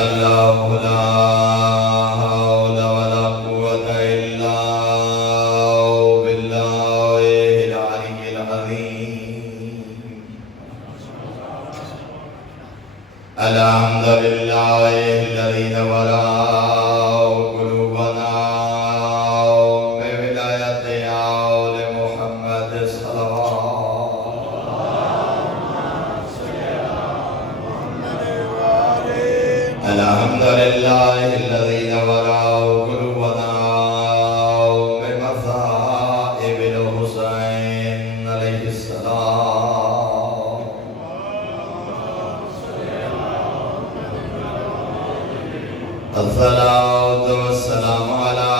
الله لا حول ولا قوة إلا بالله العلي العظيم. الحمد لله الذي نور قلوبنا بولاية آل محمد الحمد لله الذي نور قلوبنا بمصائب الحسين عليه السلام. الصلاة والسلام على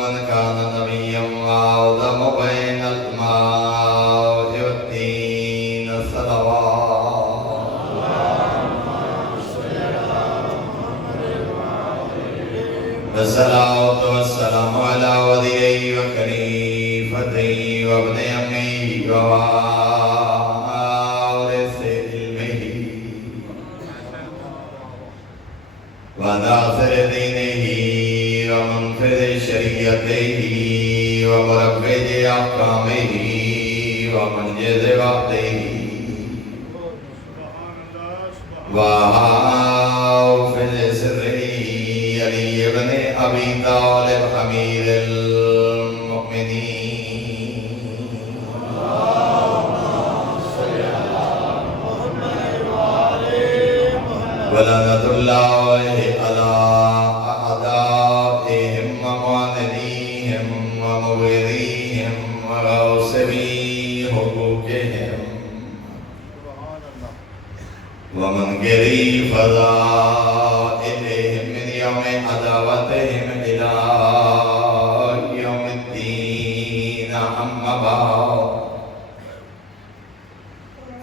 من كان نبيا وأعظم بين الماء والدين الصلوات. الصلاة والسلام على وليه وخليفته وابن أمه ووارث علمه وناصر دينه ومنفذ شريعته ومربج أحكامه ومنجز وعده وحافظ سره علي بن أبي طالب أمير المؤمنين. ولعنة الله على أعدائهم ومعانديهم ومبغضيهم وغاصبي حقوقهم ومنكري فضائلهم من يوم عداوتهم إلى يوم الدين. أما بعد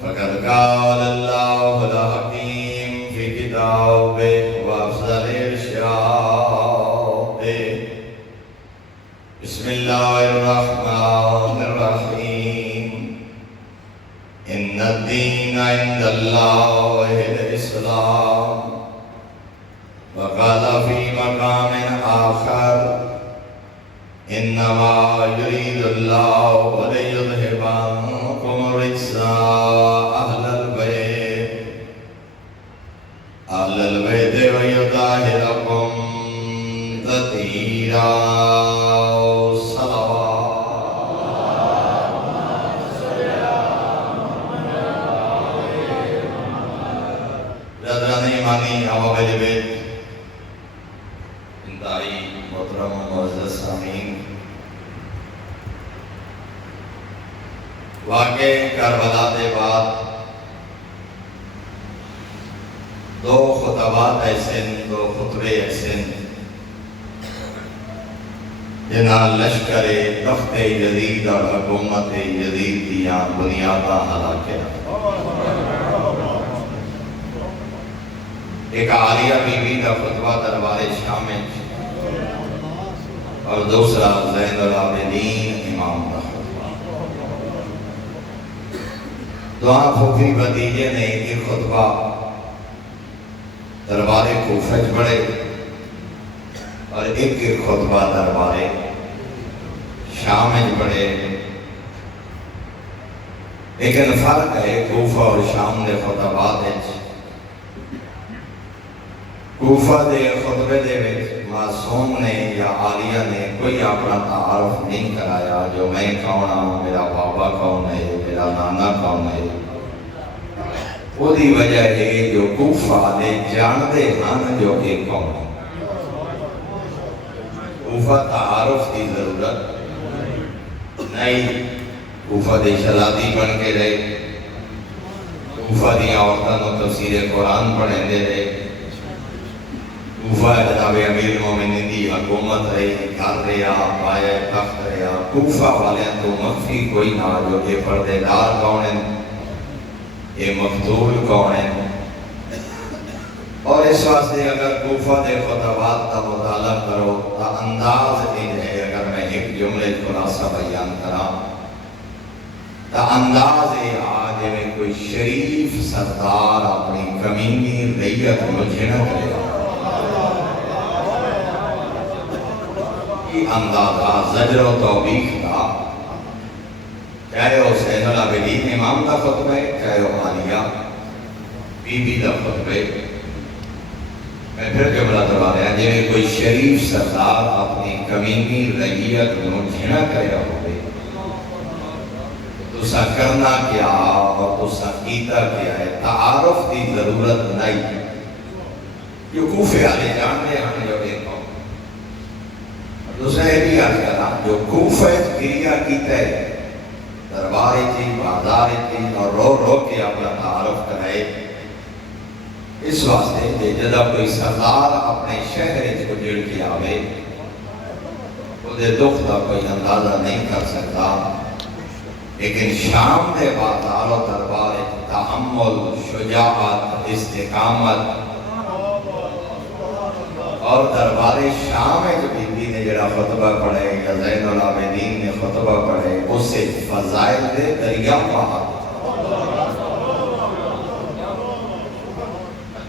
فقد قال الله الحكيم في كتابه وأفضل إرشاده. بسم الله الرحمن الرحيم. إن الدين عند الله الإسلام. وقال في مقام آخر إنما يريد الله ليذهب عنكم الرجس أهل البيت ويطهركم تطهيرا. برادران ایمانی عوامل بیت انتہائی محترم و معزز سامعین، واقع کربلا کے بعد دو خطبات ایسے دو خطبے ایسے جنہاں لشکر تخت جدید اور حکومت جدید دیاں بنیاداں ہلاکے. ایک عالیہ بی بی کا خطبہ دربار شام اور دوسرا زین العابدین امام کا خطبہ. دعا پھوپھی بھتیجے نے ایک خطبہ دربار کوفہ پڑھے اور ایک خطبہ دربار شام پڑھے. لیکن فرق ہے کوفہ اور شام دے خطبات. کوفہ دے خطبے دے وچ معصوم نے یا عالیہ نے کوئی اپنا تعارف نہیں کرایا، جو میں کون ہوں، میرا بابا کون ہے، میرا نانا کون ہے. وہ دی وجہ ہے جو کوفہ دے جاندے ہن جو ایک کون ہے. کوفہ تعارف کی ضرورت نہیں. کوفہ دے شلادی بن کے رہے، کوفہ دی عورتوں کو تفسیر قرآن پڑھیں دے رہے. کوفہ جناب امیر المومنین دی حکومت رہی، گھر رہا، پایا تخت رہا. کوفہ والے تو مخفی کوئی نہ جو یہ پردے دار کون ہیں، یہ مقتول کون ہیں. اور اس واسطے اگر کوفہ دے خطبات کا مطالعہ کرو تو انداز یہ ہے، اگر میں ایک جملے خلاصہ بیان کرا تو انداز یہ آج میں کوئی شریف سردار اپنی کمینی ریت کو جھنک لے. اندازہ زجر و توبیخ کا، چاہے وہ حسین العابدین امام کا خطبہ ہے، چاہے وہ عالیہ بی بی کا خطبہ ہے۔ میں پھر جملہ دہرا رہا جی کوئی شریف سردار اپنی کمینی رعیت نو جھینا کریا ہوئے تسا کرنا کیا اور تسا کیتا کیا ہے، تعارف کی ضرورت نہیں۔ جو کوفے والے جانتے ہیں جو ایک قوم، دوسرا یہ بھی عرض کرنا جو کوفہ گریا کیتا ہے دربار تھی بازار تھی اور رو رو کے اپنا تعارف کرائے، اس واسطے کہ جدہ کوئی سردار اپنے شہر کو جڑ کے آوے وہ دے دکھ دا کوئی اندازہ نہیں کر سکتا، لیکن شام دے بازار و دربار تحمل، شجاعت، استقامت اور دربار شام جو بی بی نے جڑا خطبہ پڑھے یا زین العابدین نے خطبہ پڑھے اس سے فضائل دے دریا پہا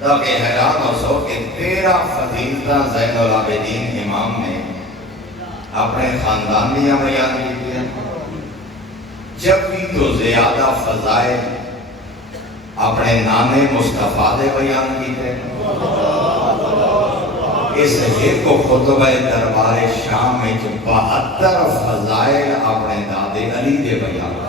تاکہ حیران ہو سو کہ 13 فضیلتاں زین العابدین امام نے اپنے خاندانیاں بیان کی ہیں، جب بھی تو زیادہ فضائل اپنے نانے مصطفیٰ دے بیان کی تھے۔ اس ایک کو خطبہ دربار شام میں 72 فضائل اپنے دادے علی دے بیان کی۔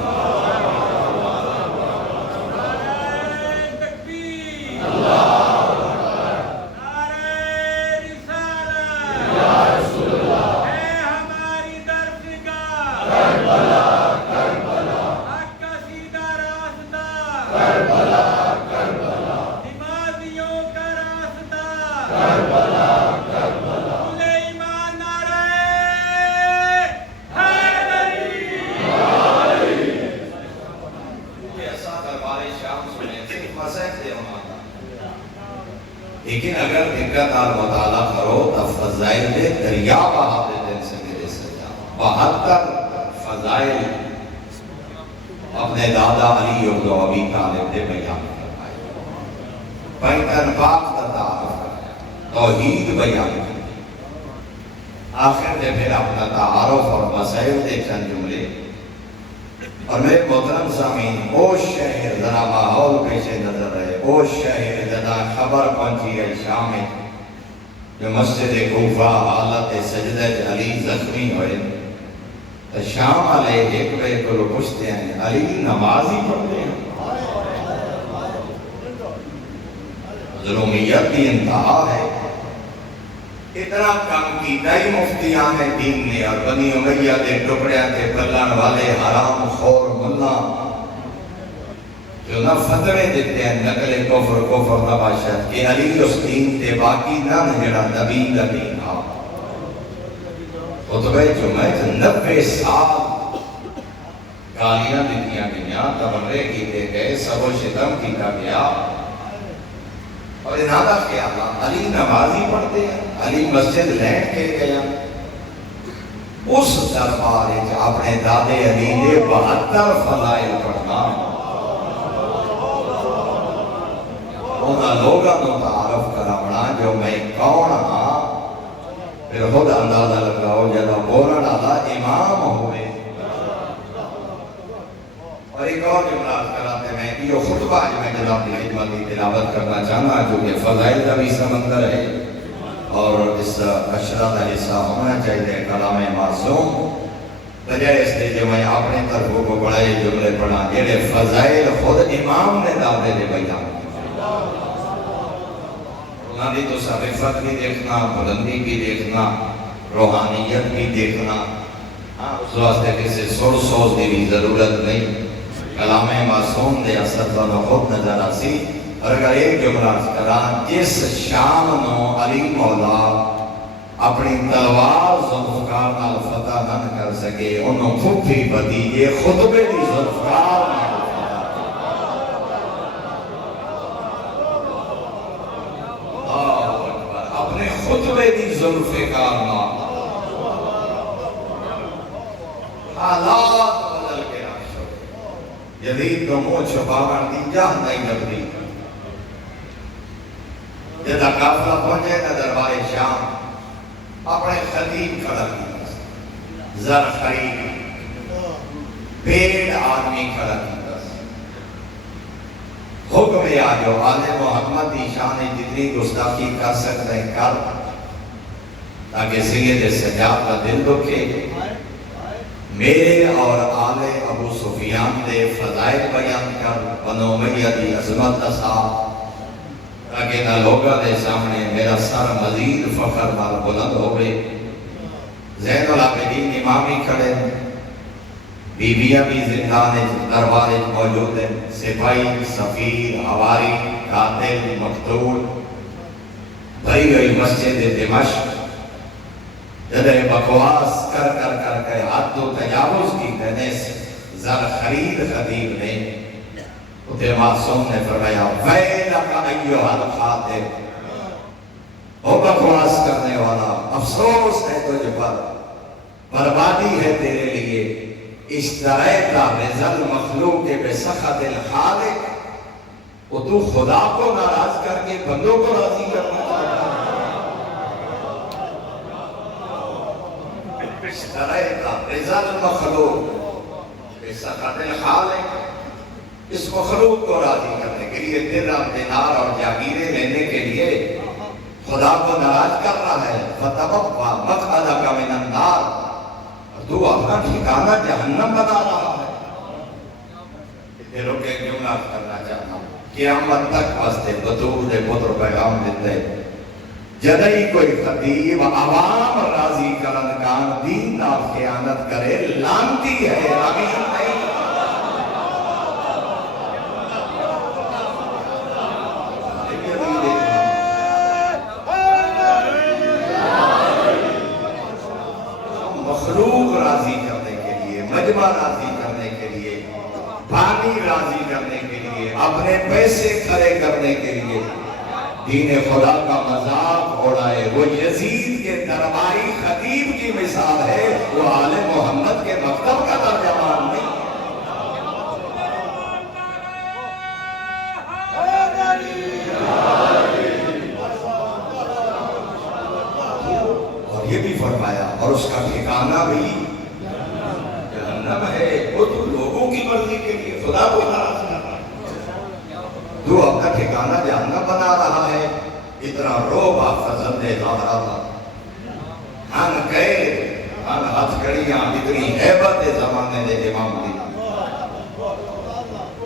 لیکن اگر دقت آپ مطالعہ کرو تو فضائل دے دریا بہا دے دن سے میرے سجا 72 فضائل اپنے دادا علی ابن ابی طالب دے بیان کرائے، پیکن پاک کا تعارف کرائے، توحید بیان کرائے، آخر دے پھر اپنا تعارف اور مسائل دے چند جملے۔ اور میرے محترم سامعین، او شہر ذرا ماحول پیچھے نظر رہے، او شہر ذرا خبر پہنچی ہے شام میں جو مسجد کوفہ حالت سجدہ علی زخمی ہوئے تو شام والے ایک بے کو پوچھتے ہیں علی نمازی پڑھتے ہیں؟ ظلمیت کی انتہا ہے، اتنا کم کیتا ہی مفتیان دین نے اور بنی امیہ دے ٹکڑیاں تے پلان والے حرام خور ملا جو نہ فتوے دیتے ہیں نقل کفر نباشت کہ علی اس دین تے باقی نہ جڑا نبی دین ہاں خطبہ جمعہ 90 سال گالیاں دیتیاں گئیاں، تبرے کیتے گئے، سب و شتم کیتا گیا، اور انہاں کیا علی نمازی پڑھتے ہیں، علی مسجد لینڈ کے گیا۔ اس دربار اپنے دادے علی نے 72 فضائل پڑھنا، انہاں لوگاں کو تعارف کراونا جو میں کون ہاں، پھر خود اندازہ لگاؤ جب بولن والا امام ہوئے۔ اور ایک اور جملہ کراتے میں یہ خطبہ جو میں جناب کی خدمت کی تلاوت کرنا چاہنا کیونکہ فضائل کا بھی سمندر ہے اور اس اشرا کا حصہ ہونا چاہیے کلام معصوم، بجائے اس لیے جو میں اپنے طرفوں کو بڑھائے جملے پڑھا جڑے فضائل خود امام نے دادے دے بیان انہوں نے تو صفت بھی دیکھنا، بلندی بھی دیکھنا، روحانیت بھی دیکھنا، اس واسطے کسی سر سوز کی بھی ضرورت نہیں، کلام معصوم دے اثر تو خود نظر آسی۔ اور اگر ایک جملہ کرا جس شام نو علی مولا اپنی تلوار ذوالفقار نال فتح نہ کر سکے انہوں پھوپھی بھتیجے خطبے دی ذوالفقار نال اپنے خطبے دی ذوالفقار نال حالات بدل کے رکھ جدید تو منہ چھپاور دی جان نہیں لگتی۔ جدہ قافلہ پہنچے تا دربار شام اپنے خطیب کھڑا کی زر خرید پیڑ آدمی کھڑا کی حکم یا جو آل محمد کی شان جتنی گستاخی کر سکتے ہیں کر، تاکہ سید سجاد کا دل دکھے، میرے اور آل ابو سفیان دے فضائل بیان کر، بنو امیہ دی عظمت دسا، تاکہ نہ لوگا دے سامنے میرا سر مزید فخر مال بلند ہوئے۔ زین العابدین امامی کھڑے، بیویاں بھی زندان دربار موجود ہیں، سپاہی، سفیر، حواری، قاتل، مقتول، بھری ہوئی مسجد دمشق جدے بکواس کر کر کر کے حد و تجاوز کی کہنے سے زر خرید خطیب نے اتنے معصوم نے فرمایا ویلک ایھا الخاطب، او بکواس کرنے والا، افسوس ہے تجھ پر، بربادی ہے تیرے لیے، اشتریت رضا المخلوق بسخط الخالق، وہ تو خدا کو ناراض کر کے بندوں کو راضی کرنا چاہتا ہے۔ اشتریت رضا المخلوق بسخط الخالق، اس مخلوق کو راضی کرنے کے لیے درہم دینار اور جاگیریں لینے کے لیے خدا کو ناراض کر رہا ہے۔ فتبوا مقعدک من النار، تو اپنا ٹھکانہ جہنم بنا رہا ہے۔ دلوں کے جملہ کرنا چاہتا ہوں، قیامت تک واسطے بطور دے پتر پیغام دیتے، جدہی کوئی خطیب عوام راضی کرن کان دین نال خیانت کرے، لانتی ہے، امین نہیں۔ مخلوق راضی کرنے کے لیے، مجمع راضی کرنے کے لیے، بانی راضی کرنے کے لیے، اپنے پیسے کھڑے کرنے کے لیے دین خدا کا مذاق اڑائے، وہ یزید کے درباری خطیب کی مثال ہے، وہ آل محمد کے مکتب کا ترجمان نہیں۔ اور یہ بھی فرمایا، اور اس کا ٹھکانہ بھی جہنم ہے، وہ تو لوگوں کی مرضی کے لیے خدا کو ناراض کر رہا ہے، تو اپنا ٹھکانہ جہنم بنا رہا ہے۔ اتنا روب آپ فرزند زہرا تھا، ہن قید، ہن ہتھ کڑیاں، اتنی ہیبت زمانے دے امام دی،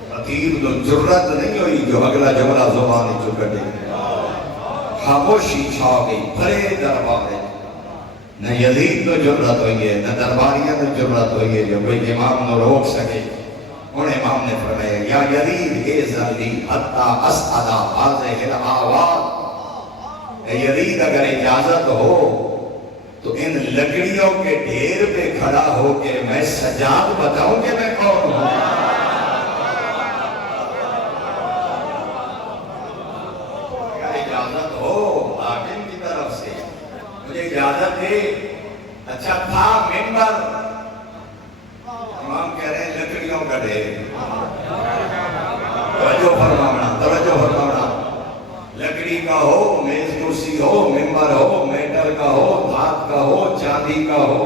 خطیب تو جرت نہیں ہوئی جو اگلا جملہ زبانی چکڑے، خاموشی چھا گئی بھرے دربارے، نہ یزید تو جرت ہوئی ہے، نہ درباریاں تو جرت ہوئی ہے جو کوئی امام نہ روک سکے۔ ان امام نے فرمایا یا یزید اے ذلی حتی اسعدا حاضح الآواد، اے یزید اگر اجازت ہو تو ان لکڑیوں کے ڈھیر پہ کھڑا ہو کے میں سجاد بتاؤں کہ میں کون ہوں۔ اگر اجازت ہو حاکم کی طرف سے، مجھے اجازت دے، اچھا تھا ممبر، امام کہہ رہے ہیں لکڑیوں کا ڈھیر، توجہ فرمانا، لکڑی کا ہو، میز کرسی ہو، ممبر ہو، میٹل کا ہو، دھات کا ہو، چاندی کا ہو،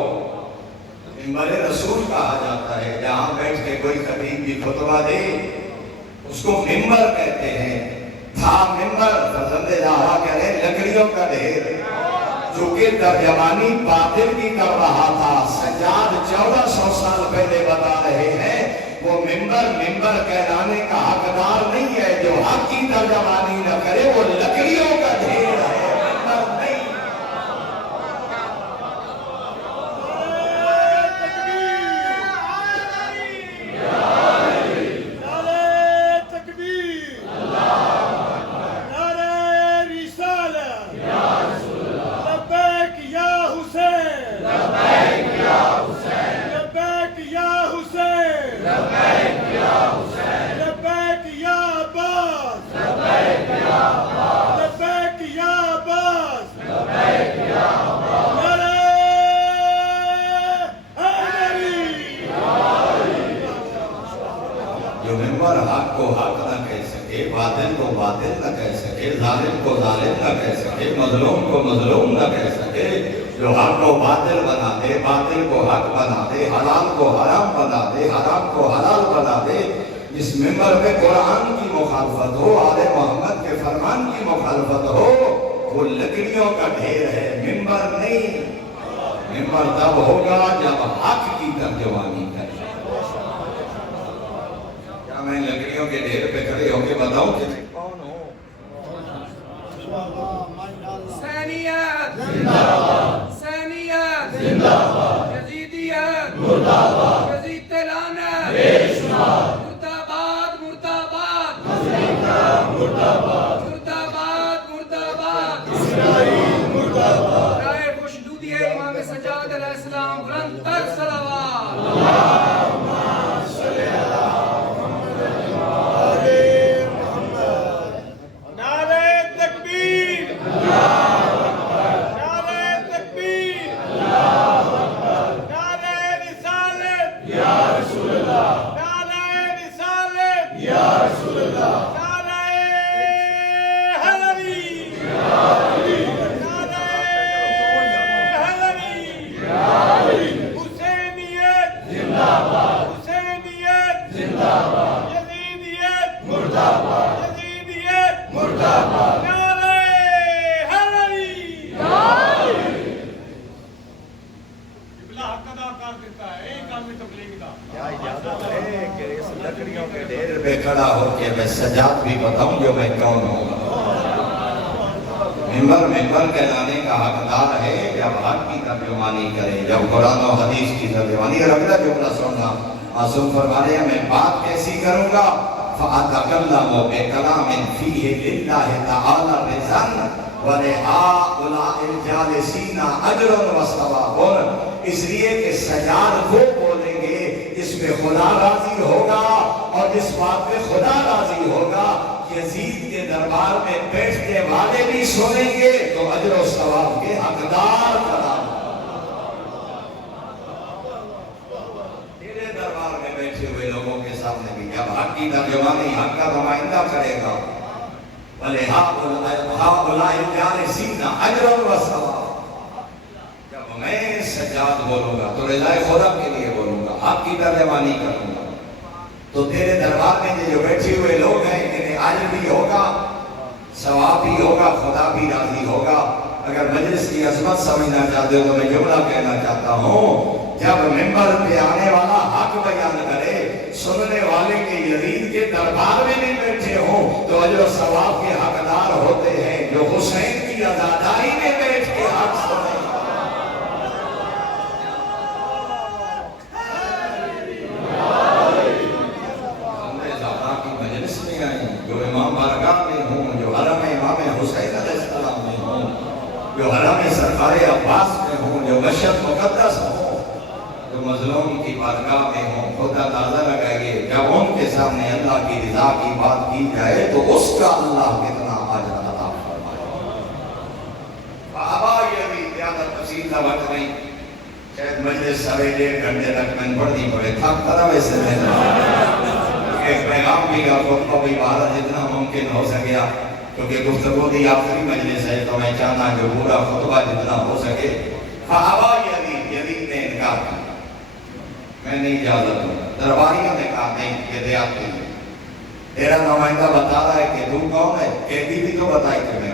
ممبر رسول کہا جاتا ہے، جہاں بیٹھ کے کوئی خطیب بھی خطبہ دے اس کو ممبر کہتے ہیں۔ تھا ممبر، فرزند زہرا کہہ رہے ہیں لکڑیوں کا ڈھیر، چونکہ ترجمانی باطل کی کر رہا تھا، سجاد 1400 سال پہلے بتا رہے ہیں وہ ممبر کہلانے کا حقدار نہیں ہے، جو حق کی ترجمانی نہ کرے وہ لکڑیوں کا ڈھیر ہے، ممبر نہیں۔ جو ممبر حق کو حق نہ کہہ سکے، باطل کو باطل نہ کہہ سکے، ظالم کو ظالم نہ کہہ سکے، مظلوم کو مظلوم نہ کہہ سکے، جو حق کو باطل بنا دے، باطل کو حق بنا دے، حلال کو حرام بنا دے، حرام کو حلال بنا دے، جس ممبر پہ قرآن کی مخالفت ہو، آل محمد کے فرمان کی مخالفت ہو، وہ لکڑیوں کا ڈھیر ہے، ممبر نہیں۔ ممبر تب ہوگا جب حق کی ترجمانی کرے۔ کیا میں لکڑیوں کے ڈھیر پہ کھڑے ہو کے بتاؤں کہ میں کون ہوں؟ حسینیت زندہ باد، حسینیت زندہ باد، یزیدیت مردہ باد، یزید لعنت بے شمار، مردہ باد مردہ باد، مردہ باد مردہ باد، مردہ باد اسرائیل مردہ باد۔ رائے خوش دودی ہے امام سجاد علیہ السلام، بلند تر صلوات۔ اللہم صلی علی محمد وآل محمد۔ نعرہ تکبیر، نعرہ تکبیر، نعرہ رسالت یا رسول اللہ، نعرہ رسالت یا رسول اللہ، نعرہ حیدری یا علی، نعرہ حیدری یا علی، حسینیت زندہ باد، حسینیت زندہ باد، یزیدیت مردہ باد، یزیدیت مردہ باد، نعرہ حیدری یا علی۔ قبلہ حق ادا کر دیتا ہے، ایک آدمی تبلیغ کا۔ کیا اجازت ہے کہ اس لکڑیوں کے ڈھیر پہ کھڑا ہو کے میں سجاد بھی بتاؤں جو میں کون ہوں؟ ممبر کہلانے کا حقدار ہے جب حق کی ترجمانی کرے، جب قرآن و حدیث کی ترجمانی۔ اور اگلا جملہ سننا، معصوم فرما رہے ہیں میں بات کیسی کروں گا؟ فَأَتَكَلَّمُ بِكَلَامٍ فِيهِ لِلَّهِ تَعَالَى رِضًا وَلِهَٰؤُلَاءِ الْجَالِسِينَ أَجْرٌ وَثَوَابٌ، اس لیے کہ سجاد وہ بولیں گے جس پہ خدا راضی ہوگا، اور جس بات پہ خدا راضی ہوگا یزید کے دربار میں بیٹھنے والے بھی سنیں گے تو اجر و ثواب کے حقدار قرار۔ تیرے دربار میں بیٹھے ہوئے لوگوں کے سامنے بھی جب حق کی ترجمانی حق کا نمائندہ کرے گا، وَلِهَٰؤُلَاءِ الْجَالِسِينَ أَجْرٌ وَثَوَابٌ، جب میں سجاد بولوں گا تو رضائے خدا کے لیے بولوں گا، حق کی ترجمانی کروں گا، تو تیرے دربار میں جو بیٹھے ہوئے لوگ ہیں انہیں اجر بھی ہوگا، ثواب بھی ہوگا، خدا بھی راضی ہوگا۔ اگر مجلس کی عظمت سمجھنا چاہتے ہو تو میں جملہ کہنا چاہتا ہوں، جب ممبر پہ آنے والا حق بیان کرے، سننے والے کے یزید کے دربار میں نہیں بیٹھے ہوں تو اجر و ثواب کے حقدار ہوتے ہیں جو حسین کی عزاداری میں بیٹھ کے حق سنیں۔ جو امام بارگاہ میں ہوں، جو حرم امام حسین علیہ السلام میں ہوں، جو حرم سرکار عباس میں ہوں، جو مشہد مقدس ہوں، جو مظلوم کی بارگاہ میں ہوں، خود اندازہ لگائیے جب ان کے سامنے اللہ کی رضا کی بات کی جائے تو اس کا اللہ کتنا اجر عطا فرمائے۔ بابا یہ بھی زیادہ تفصیل کا وقت نہیں، شاید مجلس سویرے 1 گھنٹے تک میں پڑھنی پڑے، تھک طرح ویسے میں ایک پیغام بھی کا خطبہ بھی بارہ جتنا ممکن ہو سکیا، کیونکہ گفتگو کی آخری مجلس ہے تو میں چاہنا جو پورا خطبہ جتنا ہو سکے۔ فابا یزید نے انکار کیا، میں نہیں اجازت ہوں۔ درباریوں نے کہا نہیں، یہ دیات نہیں ہے، تیرا نمائندہ بتا رہا ہے کہ تو کون ہے، قیدی بھی تو بتائی کہ میں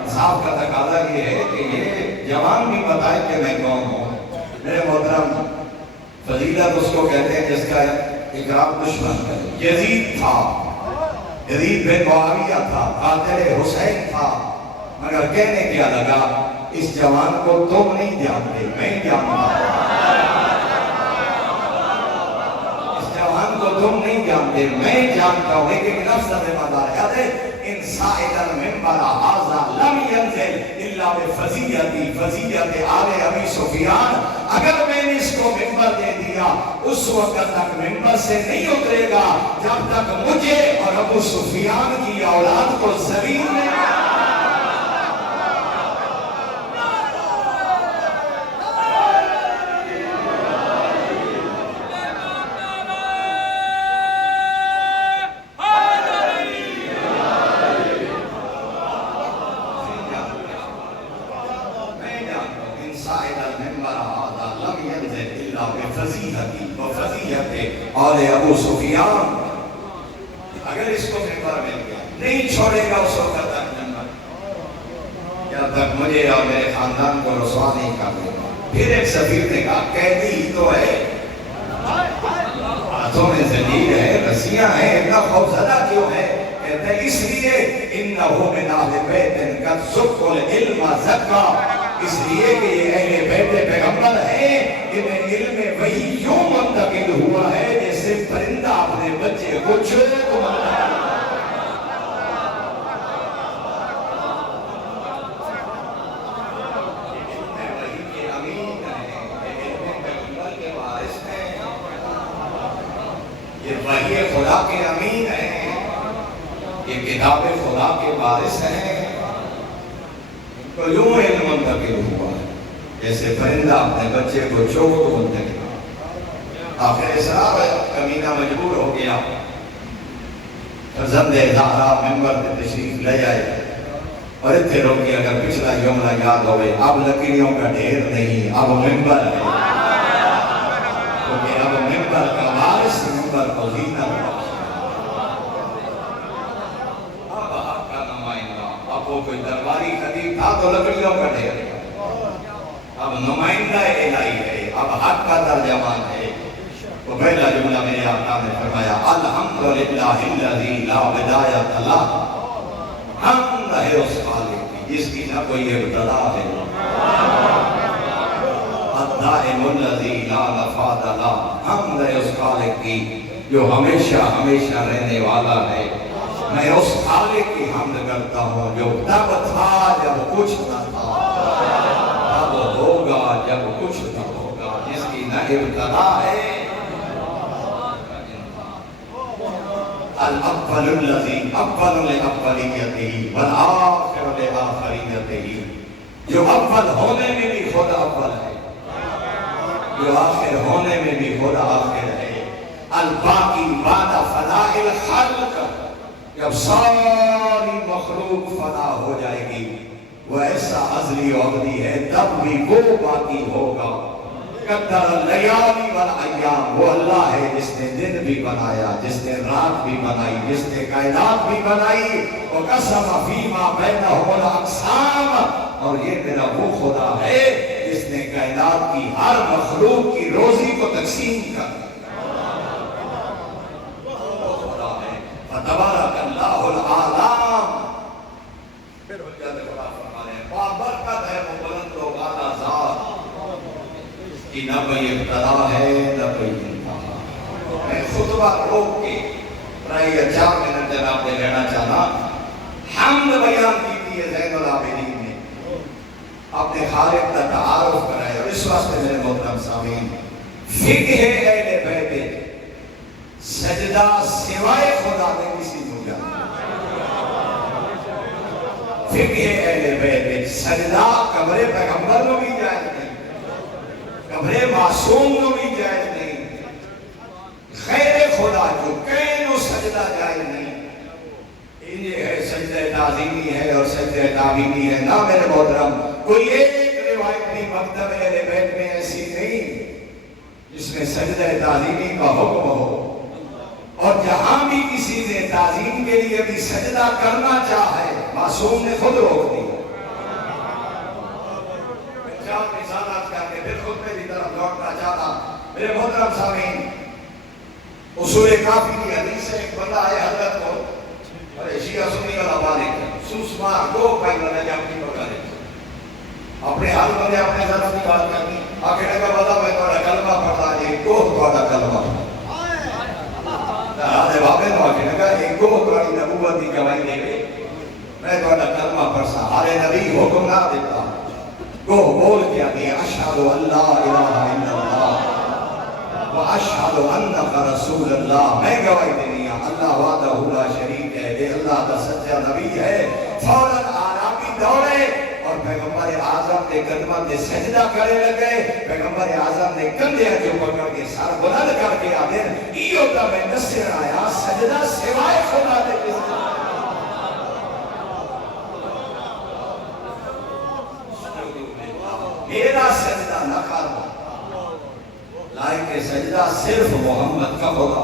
انصاف کا تقاضا یہ ہے کہ یہ جوان بھی بتائے کہ میں کون ہوں۔ میرے محترم، فضیلت اس کو کہتے ہیں جس کا اقرار دشمن کرے۔ یزید تھا، یزید بن معاویہ تھا، قاتل حسین تھا، مگر کہنے کیا لگا اس جوان کو تم نہیں جانتے، میں جانتا ہوں۔ اس جوان کو تم نہیں جانتے، میں جانتا ہوں۔ ایک لفظ ذمہ دار ہے، ان صاعد المنبر ھذا لم ينزل الا بفضیلتی، فضیلت آل ابی سفیان۔ اگر میں نے اس کو منبر دے دیا اس وقت تک منبر سے نہیں اترے گا جب تک مجھے اور ابو سفیان کی اولاد کو زمین میں اللہ بفضیحتی وفضیحت آل ابو سفیان، اگر اس کو ممبر مل گیا نہیں چھوڑے گا اس وقت تک جنت، جب تک مجھے اور میرے خاندان کو رسوا نہیں کر دے گا۔ پھر ایک سفیر نے کہا قیدی ہی تو ہے، ہاتھوں میں زنجیر ہے، رسیاں ہیں، اتنا خوفزدہ کیوں ہے؟ کہتے ہیں اس لیے انہو من اہل بیت قد زکوا العلم زکا، اس لیے کہ یہ اہل بیت پیغمبر ہیں جنہیں علم وحی یوں منتقل ہوا ہے جیسے پرندہ اپنے بچے کو چوک مارتا ہے۔ یہ وحی خدا کے امین ہیں، یہ کتاب خدا کے وارث ہیں، تو یوں علم منتقل ہوا ہے جیسے پرندہ اپنے بچے کو چوک منتقل۔ آخر اسرار کمینہ مجبور ہو گیا، فرزند زہرا ممبر پہ تشریف لے آئے اور اتنے روکی اگر پچھلا جملہ یاد ہوئے، اب لکڑیوں کا ڈھیر نہیں، اب ممبر ہے، کیونکہ اب ممبر کا وارث ممبر کو زینت اب حق کا نمائندہ، اب وہ کوئی درباری خطیب تھا تو لکڑیوں کا ڈھیر، اب نمائندہ الہی ہے، اب حق کا ترجمان ہے۔ وہ پہلا جملہ میرے آقا نے فرمایا الحمدللہ الذی لا بدایۃ لہ، حمد ہے اس خالق کی جس کی نہ کوئی ابتدا ہے، الدائم الذی لا نفاد لہ، حمد ہے اس خالق کی جو ہمیشہ ہمیشہ رہنے والا ہے۔ میں اس خالق کی حمد کرتا ہوں جو تب تھا جب کچھ نہ تھا، تب ہوگا جب کچھ نہ ہوگا، جس کی نہ ابتدا ہے، الاول الذی اول لاولیتہ والآخر لآخریتہ، جو اول ہونے میں بھی خود اول ہے، جو آخر ہونے میں بھی خود آخر ہے، الباقی بعد فناء الخلق، جب ساری مخلوق فنا ہو جائے گی، وہ ایسا ازلی و ابدی ہے، تب بھی وہ باقی ہوگا۔ قدر اللیالی والایام، وہ اللہ ہے جس نے دن بھی بنایا، جس نے رات بھی بنائی، جس نے کائنات بھی بنائی، وقسم فیما بینہم الاقسام، اور یہ میرا وہ خدا ہے جس نے کائنات کی ہر مخلوق کی روزی کو تقسیم کر وہ خدا ہے۔ فتبارک اللہ العالم، پھر حجت خدا فرما رہے ہیں بابرکت ہے وہ بلند و بالا ذات کی نہ کوئی ابتدا ہے نہ کوئی انتہا۔ میں خطبہ روک کے پرائی 4 منٹ جناب نے لینا چاہنا، حمد بیان کی تھی زین العابدین نے، اپنے خالق کا تعارف کرائے، اور اس واسطے میرے محترم سامعین، فقہ اہل بیت سجدہ سوائے خدا نے کسی کو جانا، فقہ اہل بیت سجدہ قبر پیغمبر کو بھی جائز نہیں، قبر معصوم کو بھی جائز نہیں، غیر خدا جو کہیں سجدہ جائز نہیں۔ یہ ہے سجدہ تعظیمی ہے اور سجدہ تعظیمی ہے، نہ میرے محترم کوئی ایک روایت بھی مکتب اہل بیت میں ایسی نہیں جس میں سجدہ تعظیمی کا حکم ہو، اور جہاں بھی کسی نے تعظیم کے لیے بھی سجدہ کرنا چاہے معصوم نے خود روک دیا۔ چار مثالات کر کے پھر خود پہ بھی طرف لوٹنا چاہتا۔ میرے محترم سامعین، اصول کافی کی حدیث سے ایک بندہ آئے حضرت کو، ارے شیعہ سنی والا بالک سوسمار دو پہلے نے جب کی پکا دے اپنے حال بندے اپنے ذرا کی بات کرنی، آخر نے کہا بتا میں تھوڑا کلمہ پڑھتا ایک کو تھوڑا کلمہ آدھے بابے نے آخر نے کہا ایک کو تھوڑی نبوت کی گواہی دے گئے، میں تھوڑا کلمہ پڑھسا، ہارے نبی حکم نہ دیتا، کو بول کیا کہ اشہد اللہ الہ الا اللہ واشہد انک رسول اللہ، میں گواہی دینی ہے اللہ وحدہ لا شریک ہے، یہ اللہ کا سچا نبی ہے۔ فوراً آرابی دوڑے اور پیغمبر اعظم نے قدمت نے سجدہ کرے لگے، پیغمبر اعظم نے کندھے جو پکڑ کے سر بلند کر کے آدھے یہ ہوتا میں نصر آیا سجدہ سوائے خدا دے کس میرا سجدہ نہ کرو، سجدہ صرف محمد کا ہوگا.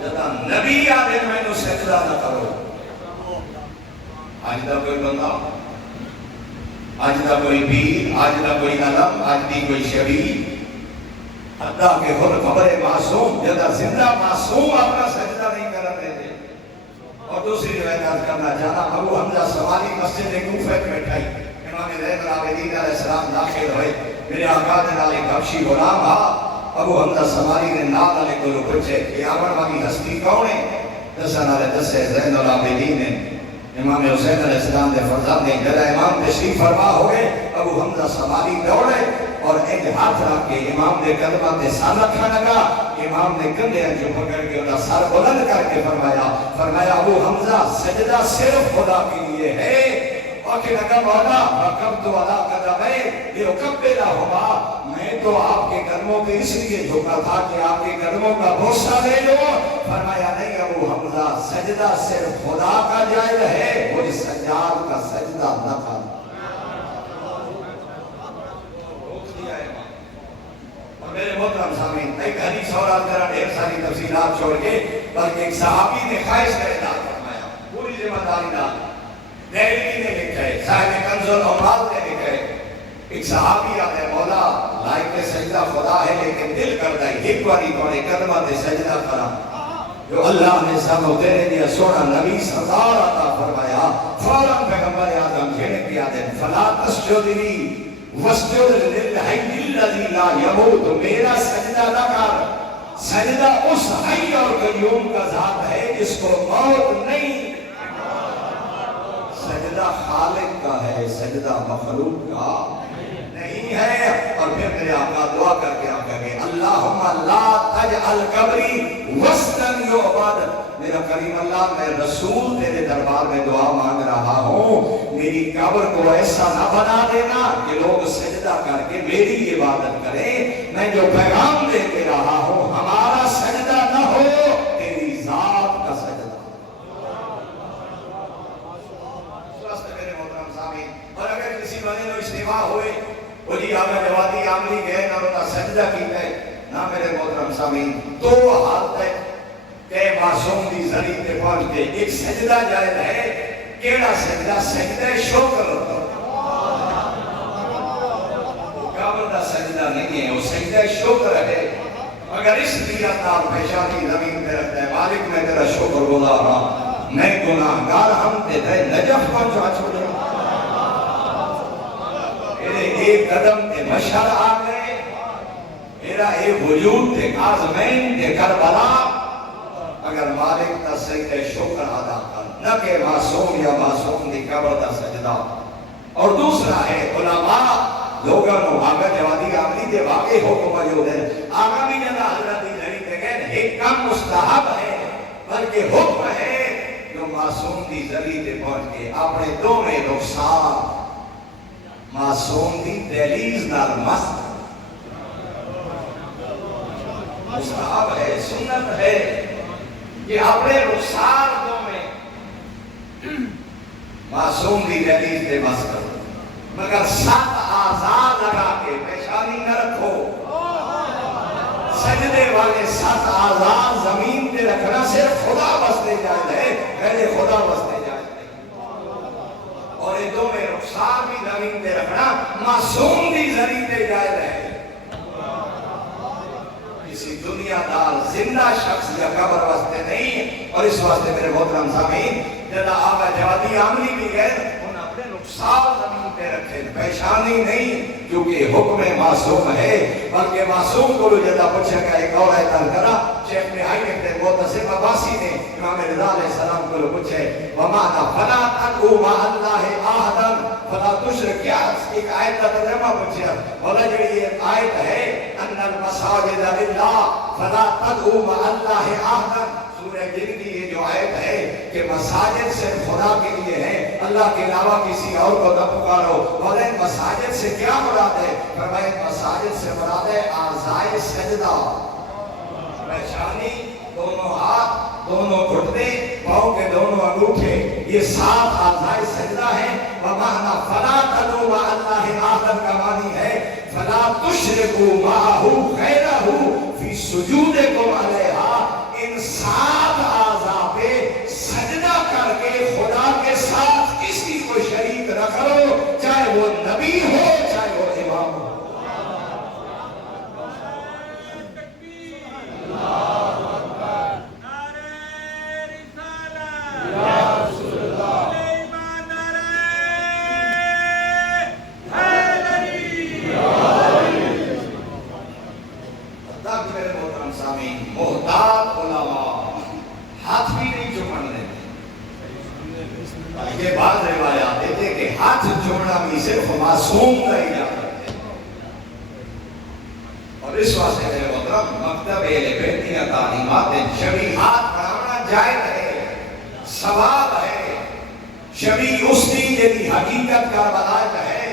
جدا نبی آدھے میں نو سجدہ نہ کرو. آج دا کوئی بندہ، آج دا کوئی پیر، آج دا کوئی علم، آج دی کوئی شبیر، اللہ کے خود خبر معصوم جدا زندہ معصوم اپنا سجدہ نہیں کر رہے تھے. اور دوسری روایت کرنا چاہنا، ابو حمزہ سوالی مسجد کوفہ میں بیٹھائی، امام زین العابدین علیہ السلام داخل ہوئے، میرے آقا دے نال ایک حبشی غلام ہا. ابو حمزہ سوالی نے نال والے کو پوچھے کہ آون والی ہستی کون ہے؟ دسن والے دسے زین العابدین نے امام حسین علیہ السلام دے فرزند نے. جب امام تشریف فرما ہوئے ابو حمزہ سوالی دوڑے اور ایک ہاتھ رکھ کے امام دے قدمہ تے سر رکھا لگا. امام نے کندھے جو پکڑ کے انہا سر بلند کر کے فرمایا ابو حمزہ سجدہ صرف خدا کے لیے ہے. واقعی لگا مولا رکبت علی قدمے لیکبرہما، میں تو آپ کے قدموں پہ اس لیے جھکا تھا کہ آپ کے قدموں کا بوسہ لے لو. فرمایا نہیں ابو حمزہ سجدہ صرف خدا کا جائز ہے، مجھ سجاد کا سجدہ نہ کر. میرے محترم سامعین، ایک حدیث اور آدھرہ ڈھیر ساری تفصیلات چھوڑ کے بلکہ ایک صحابی نے خواہش کا اعلان فرمایا، پوری ذمہ داری نہ. دہلی نے لکھا ہے، صاحب کنز الاوراد نے لکھا ہے، ایک صحابی آتا ہے مولا لائق سجدہ خدا ہے لیکن دل کرتا ہے ایک باری توڑے قدمہ تے سجدہ کرا. جو اللہ نے سانو تیرے لئے سونا نبی سردار عطا فرمایا، فوراً پیغمبر اعظم کہنے کی آدم فلا تسجدنی وَاسْجُدْ لِلْحَيِّ الَّذِي لَا يَمُوتُ، میرا سجدہ نہ کر. سجدہ اس حی اور قیوم کا ذات ہے جس کو موت نہیں. سجدہ خالق کا ہے، سجدہ مخلوق کا نہیں ہے. اور پھر میرے آقا دعا کر کے آپ کہیں گے اللہم لا تجعل قبری وسطن یعبد. میرا کریم اللہ میں رسول تیرے دربار میں دعا مانگ رہا ہوں، میری قبر کو ایسا نہ بنا دینا کہ لوگ سجدہ کر کے میری عبادت کریں. میں جو پیغام دے کے رہا ہوں ہمارا سجدہ نہ ہو، تیری ذات کا سجدہ. میرے محترم سامعین، اور اگر کسی بندے کو استفاء ہوئے وہ جی آگا جوادی عاملی گئے نہ روتا سجدہ کی گئے نہ، میرے محترم سامعین دو حالت ہے کہ معصوم دی ذریعہ تے پہنچ کے ایک سجدہ جائز ہے. کیڑا سجدہ؟ سجدہ شکر. قبر دا سجدہ نہیں ہے، وہ سجدہ شکر ہے. اگر اس نیت نال پیشانی زمین پہ رکھتا ہے مالک میں تیرا شکر گزار ہوں، میں گناہگار ہم تے تے نجف پہنچا چھوڑے. میرے ایک قدم تے مشہر آ گئے، میرا ایک وجود تے آزمین تے کربلا. اگر مالک تا سجدہ شکر ادا کر، نہ کہ معصوم یا معصوم دی قبر دا سجدہ. اور دوسرا ہے علماء لوگاں نو آگا جوادی عاملی دے واقع حکم موجود ہے. آگا بھی جدا حضرت دی ذریعہ تے گئے ایک کام مستحب ہے بلکہ حکم ہے جو معصوم دی ذریعہ تے پہنچ کے اپنے دو میں نقصان معصوم دی دہلیز نال مست. مستحب ہے، سنت ہے کہ اپنے رخسار دو میں معصوم دی دہلیز تے مست کرو، مگر 7 آزاد لگا کے پیشانی نہ رکھو. سجدے والے 7 آزاد زمین تے رکھنا صرف خدا واسطے جائز ہے، غیر خدا واسطے جائز نہیں. اور یہ دو میں رخسار بھی زمین تے رکھنا معصوم دی ذریعہ تے جائز ہے. کسی دنیا دار زندہ شخص یا قبر واسطے نہیں. اور اس واسطے میرے محترم سامعین جدا آقا جوادی عاملی بھی گئے انہوں اپنے نقصان زمین پہ رکھے، پیشانی نہیں، کیونکہ حکم معصوم ہے. بلکہ معصوم کو جدا پوچھے کا ایک اور اعتراض کرا. شیخ نہائی نے معتصم عباسی نے امام رضا علیہ السلام کو پوچھے وَمَعْنَا فَلَا تَدْعُوا مَعَ اللَّهِ أَحَدًا فَلَا تُشْرِكْ. کیا ایک آیت کا ترجمہ پوچھا، بولا جڑی یہ آیت ہے ان المساجد للہ فلا تدعوا مع اللہ احدا. سورہ جن کی یہ جو آیت ہے کہ مساجد صرف خدا کے لیے ہے، اللہ کے علاوہ کسی اور کو نہ پکارو. بولے مساجد سے کیا مراد ہے؟ فرمائے مساجد سے مراد ہے اعضائے سجدہ، پیشانی، دونوں ہاتھ، دونوں گھٹنے، پاؤں کے دونوں انگوٹھے، یہ 7 اعضائے سجدہ ہیں. وَمَعْنَا فَلَا تَدْعُوا مَعَ اللَّهِ أَحَدًا کا معنی ہے فَلَا تُشْرِكْ تشرکوا معہ غیرہ فی سجودکم علیہا، ان 7 اعضاء پہ سجدہ کر کے خدا کے ساتھ کسی کو شریک نہ کرو، چاہے وہ نبی ہو چاہے وہ امام ہو۔ محتاط علماء ہاتھ بھی نہیں چومنے دیتے، یہ بعض روایات دیتے کہ ہاتھ چومنا بھی صرف معصوم کا اجازت ہے۔ اور اس واسطے میرے محترم مکتب اہل بیت کی تعلیمات شبیہ ہاتھ بنانا جائز ہے، ثواب ہے۔ شبیہ اس دی جی حقیقت کا بلاج ہے،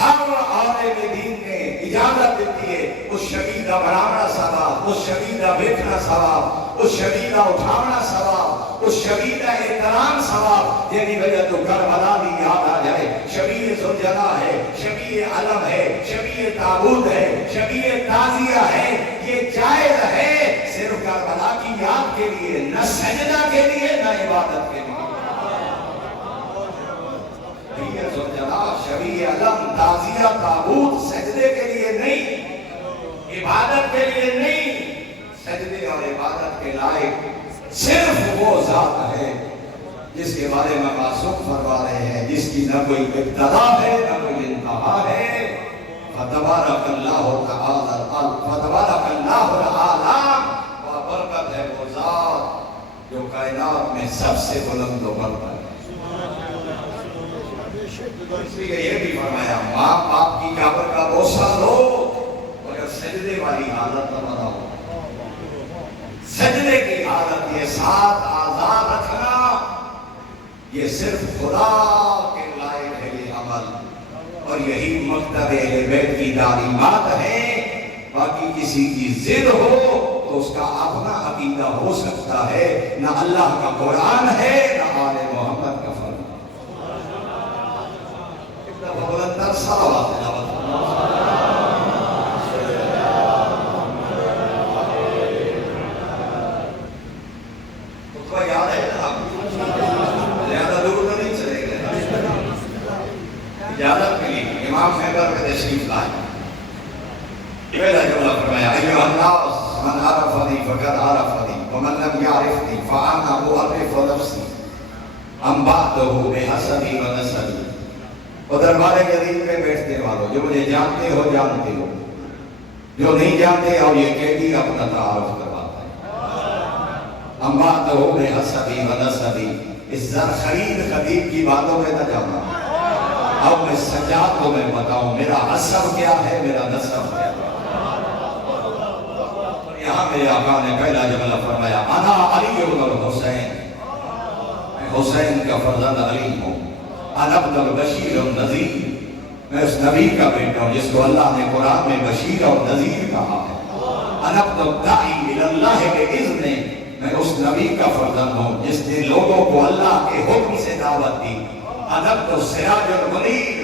ہر عالم دین نے اجازت دیتی ہے۔ اس شبیہ کا بنانا ثواب، اس شبیہ کا بیٹھنا ثواب، اس شبیہ کا اٹھانا ثواب، اس شبیہ کا احترام ثواب، یعنی وجہ تو کربلا بھی یاد آ جائے۔ شبیہ زلجلہ ہے، شبیہ علم ہے، شبیہ تابوت ہے، شبیہ تعزیہ ہے، یہ جائز ہے صرف کربلا کی یاد کے لیے، نہ سجدہ کے لیے نہ عبادت کے لیے۔ شبیہ زلجلہ، شبیہ علم، تعزیہ، تابوت سجدے کے لیے نہیں، عبادت کے لیے نہیں۔ سجدے اور عبادت کے لائق صرف وہ ذات ہے جس کے بارے میں معصوم فرما رہے ہیں، جس کی نہ کوئی ابتدا ہے نہ کوئی انتہا ہے۔ فتبارک اللہ تعالی، فتبارک اللہ العالم، برکت ہے وہ ذات جو کائنات میں سب سے بلند و برتر ہے۔ اس لیے یہ بھی فرمایا ماں باپ کی قبر کا بوسہ لو مگر سجدے والی حالت نہ بناؤ۔ سجدے کی حالت یہ 7 اعضاء رکھنا یہ صرف خدا کے لائق ہے یہ عمل، اور یہی مکتب اہل بیت کی تعلیمات ہیں۔ باقی کسی کی ضد ہو تو اس کا اپنا عقیدہ ہو سکتا ہے، نہ اللہ کا قرآن ہے نہ آل محمد کا فرمان۔ بلندر صلوات تو یاد ہے نا، زیادہ دور تو نہیں چلے گئے۔ اجازت ملی امام خیبر میں تشریف لائے، پہلا جملہ فرمایا ایھا الناس من عرفنی فقد عرفنی ومن لم یعرفنی فانا اعرف نفسی ام بعدہ بحسبی ونسبی۔ اور دربار جدید میں بیٹھنے والوں جو مجھے جانتے ہو جانتے ہو، جو نہیں جانتے اور یہ کہتی اپنا تعارف کرواتا ہے۔ ام بعدہ بحسبی ونسبی، اس زر خرید خرید کی باتوں میں نہ جانا، اب میں سجاد کو میں بتاؤں میرا حسب کیا ہے، میرا نسب کیا ہے۔ اور یہاں میرے آقا نے پہلا جملہ فرمایا انا علی بن الحسین، میں حسین کا فرزند علی ہوں۔ انا عبد البشیر النذیر، میں اس نبی کا بیٹا ہوں جس کو اللہ نے قرآن میں بشیر اور نذیر کہا ہے۔ انا عبد الداعی الی اللہ باذن، میں اس نبی کا فرزند ہوں جس نے لوگوں کو اللہ کے حکم سے دعوت دی۔ انا عبد السراج المنیر،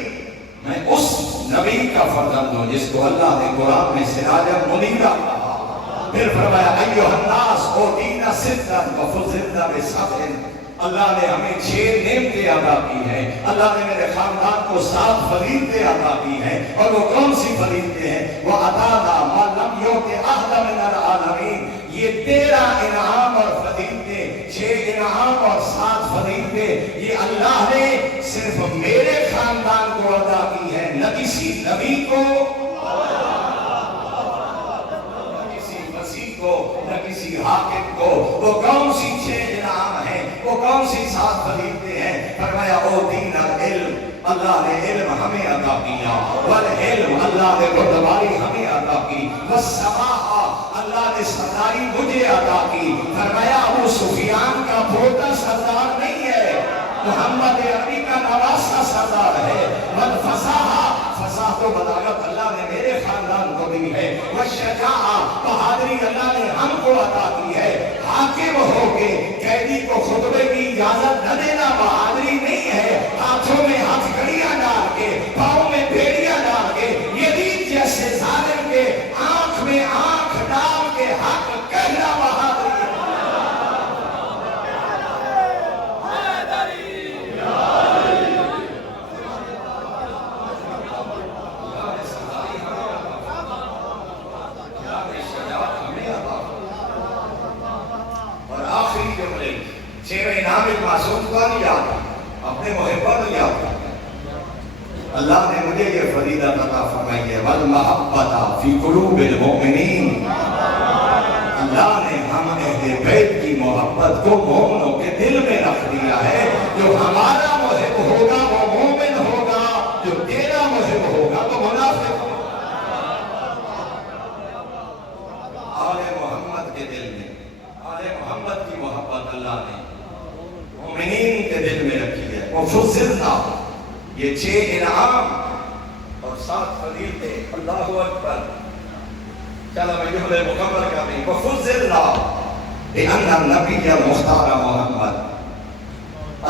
میں اس نبی کا فرزند ہوں جس کو اللہ نے قرآن میں سراج منیرہ کہا۔ پھر فرمایا ایھا الناس اوتینا ستا وفضلنا بسبع، اللہ نے ہمیں 6 نعمتیں عطا کی ہیں، اللہ نے میرے خاندان کو 7 فضیلتیں عطا کی ہیں، اور وہ کون سی فضیلتیں ہیں؟ وَعَطَانَا مَا لَمْ يُؤْتِ أَحَدًا مِنَ الْعَالَمِينَ، یہ 13 انعام اور فضیلتیں، 6 انعام اور 7 فضیلتیں یہ اللہ نے صرف میرے خاندان کو عطا کی ہے، نہ کسی نبی کو، نہ کسی حاکم کو۔ وہ کون سی 6 انعام ہیں، وہ کون سی 7 فضیلتیں ہیں؟ فرمایا اوتینا العلم، اللہ نے علم ہمیں عطا کیا، والعلم، اللہ نے بردباری ہمیں عطا کی، والسماع، اللہ نے سرداری مجھے عطا کی۔ فرمایا ابو سفیان کا پوتا سردار نہیں ہے، محمد عربی کا نواسہ سردار ہے۔ والفصاحہ، فصاحت و بلاغت اللہ نے میرے خاندان کو دی ہے۔ والشجاعہ، بہادری اللہ نے ہم کو عطا کی ہے۔ حاکم ہو کے قیدی کو خطبے کی اجازت نہ دینا بہادری نہیں ہے، ہاتھوں میں ہتھ کڑیاں ڈال کے، پاؤں میں بیڑیاں ڈال کے، یزید جیسے نو یاد اپنے محبہ نو یاد اللہ نے مجھے یہ فضیلت عطا فرمائی ہے والمحبت فی قلوب المؤمنین اللہ نے ہم اہل بیت کی محبت کو مومنوں کے دل میں رکھ دیا ہے جو ہمارا محب ہوگا وہ مومن ہوگا جو تیرا محب ہوگا وہ منافق ہوگا آل محمد کے دل میں آل محمد کی محبت اللہ نے مومنین کے دل میں رکھی ہے وفضلنا یہ 6 انعام اور 7 فضیلتیں اللہ اکبر چلو میں جملے مکمل کر رہی وفضلنا بأن النبی مختار محمد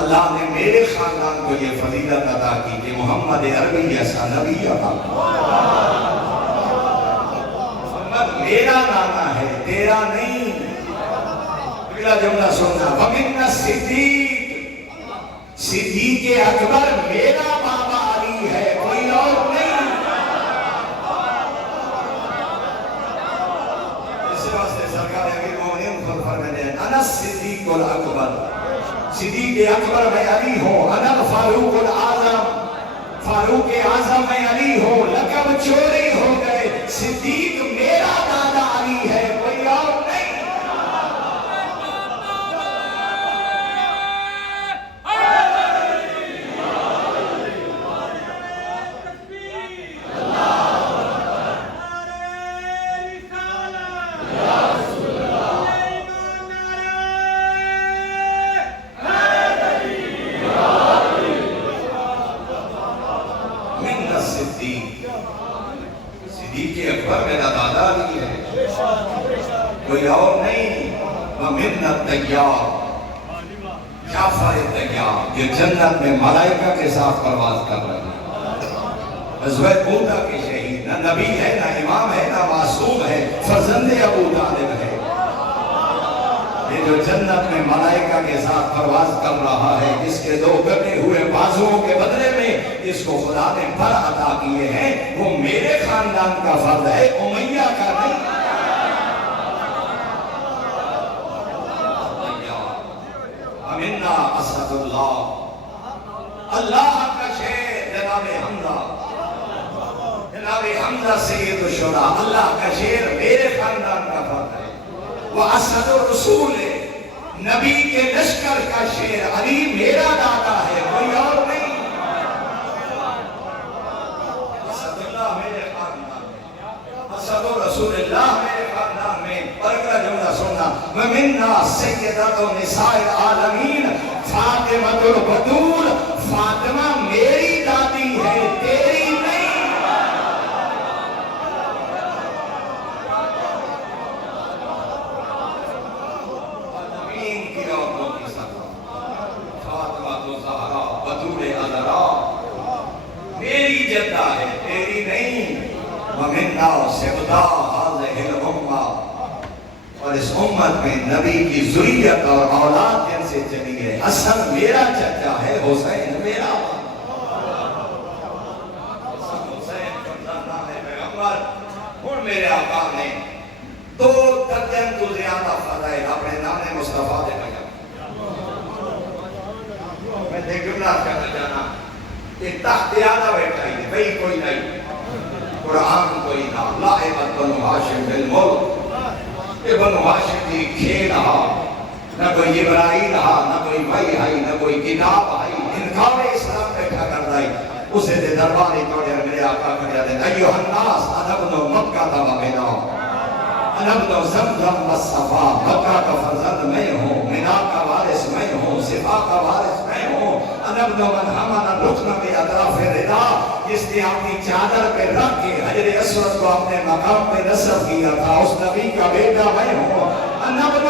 اللہ نے میرے خاندان کو یہ فضیلت عطا کی کہ محمد عربی جیسا نبی عطا محمد میرا نانا ہے تیرا نہیں اگلا جملہ سننا وَمِنَّ الصِّدِّيقِ صدیق اکبر میرا بابا علی ہے کوئی اور نہیں اس واسطے سرکار امیر مومنین خود فرماتے ہیں انا الصدیق الاکبر صدیق اکبر میں علی ہوں انا الفاروق الاعظم فاروق اعظم میں علی ہوں لقب چوری ہو گئے صدیق میرا دادا علی ہے کوئی اور نہیں صدیق اکبر میرا دادا علی ہے کوئی اور نہیں وَمِنَّ الطَّيَّارِ جعفر طیار جو جنت میں ملائکہ کے ساتھ پرواز کر رہے ہیں غزوہ موتا کے شہید نہ نبی ہے نہ امام ہے نہ معصوم ہے فرزند ابو طالب ہے یہ جو جنت میں ملائکہ کے ساتھ پرواز کر رہا ہے جس کے 2 کٹے ہوئے بازوؤں کے بدلے میں جس کو خدا نے پر عطا کیے ہیں وہ میرے خاندان کا فرد ہے امیہ کا نہیں امنا اسد اللہ اللہ کا شیر جناب حمزہ سید الشہداء اللہ کا شیر میرے خاندان کا فرد ہے وہ اسد الرسول ہے نبی کے لشکر کا شیر علی میرا دادا ہے کوئی اور نہیں اسد اللہ میرے خاندان میں اسد رسول اللہ میرے خاندان میں اور اگلا جملہ سننا وَمِنَّا سَيِّدَةُ نِسَاءِ الْعَالَمِينَ فاطمۃ البتول فاطمہ میری دادی ہے تیری نہیں میری جدہ ہے تیری نہیں وَمِنَّا سِبْطَا هَذِهِ الْأُمَّةِ اور اس امت میں نبی کی ذریت اور اولاد جن سے چلی ہے حسن میرا چچا ہے حسین میرا حسن حسین فرزندان پیغمبر اور میرے آقا نے 2 درجن تو زیادہ فضائل اپنے نام مصطفیٰ دے بجا میں دیکھ جملہ کرنا جانا کہ تحت یادہ بیٹھا ہی بھئی کوئی نہیں قرآن کوئی نہ لائبت بنو ہاشم بالملک یہ بنو ہاشم کی کھیل رہا نہ کوئی ابراہیم رہا نہ کوئی بھائی آئی نہ کوئی کتاب آئی انکار اسلام بیٹھا کر رہی اسے دے درباری توڑے میرے آقا کھڑیا دے ایوہ الناس انا ابن مکہ دا وقینا انا ابن زمزم والصفا مکہ کا فرزند میں ہوں منا کا وارث میں ہوں صفا کا وارث میں ہوں انا ابن من حمل رکن میں اطراف ردا جس نے اپنی چادر پہ رکھ کے حجر اسود کو اپنے مقام پہ نصب کیا تھا اس نبی کا بیٹا میں ہوں انا ابن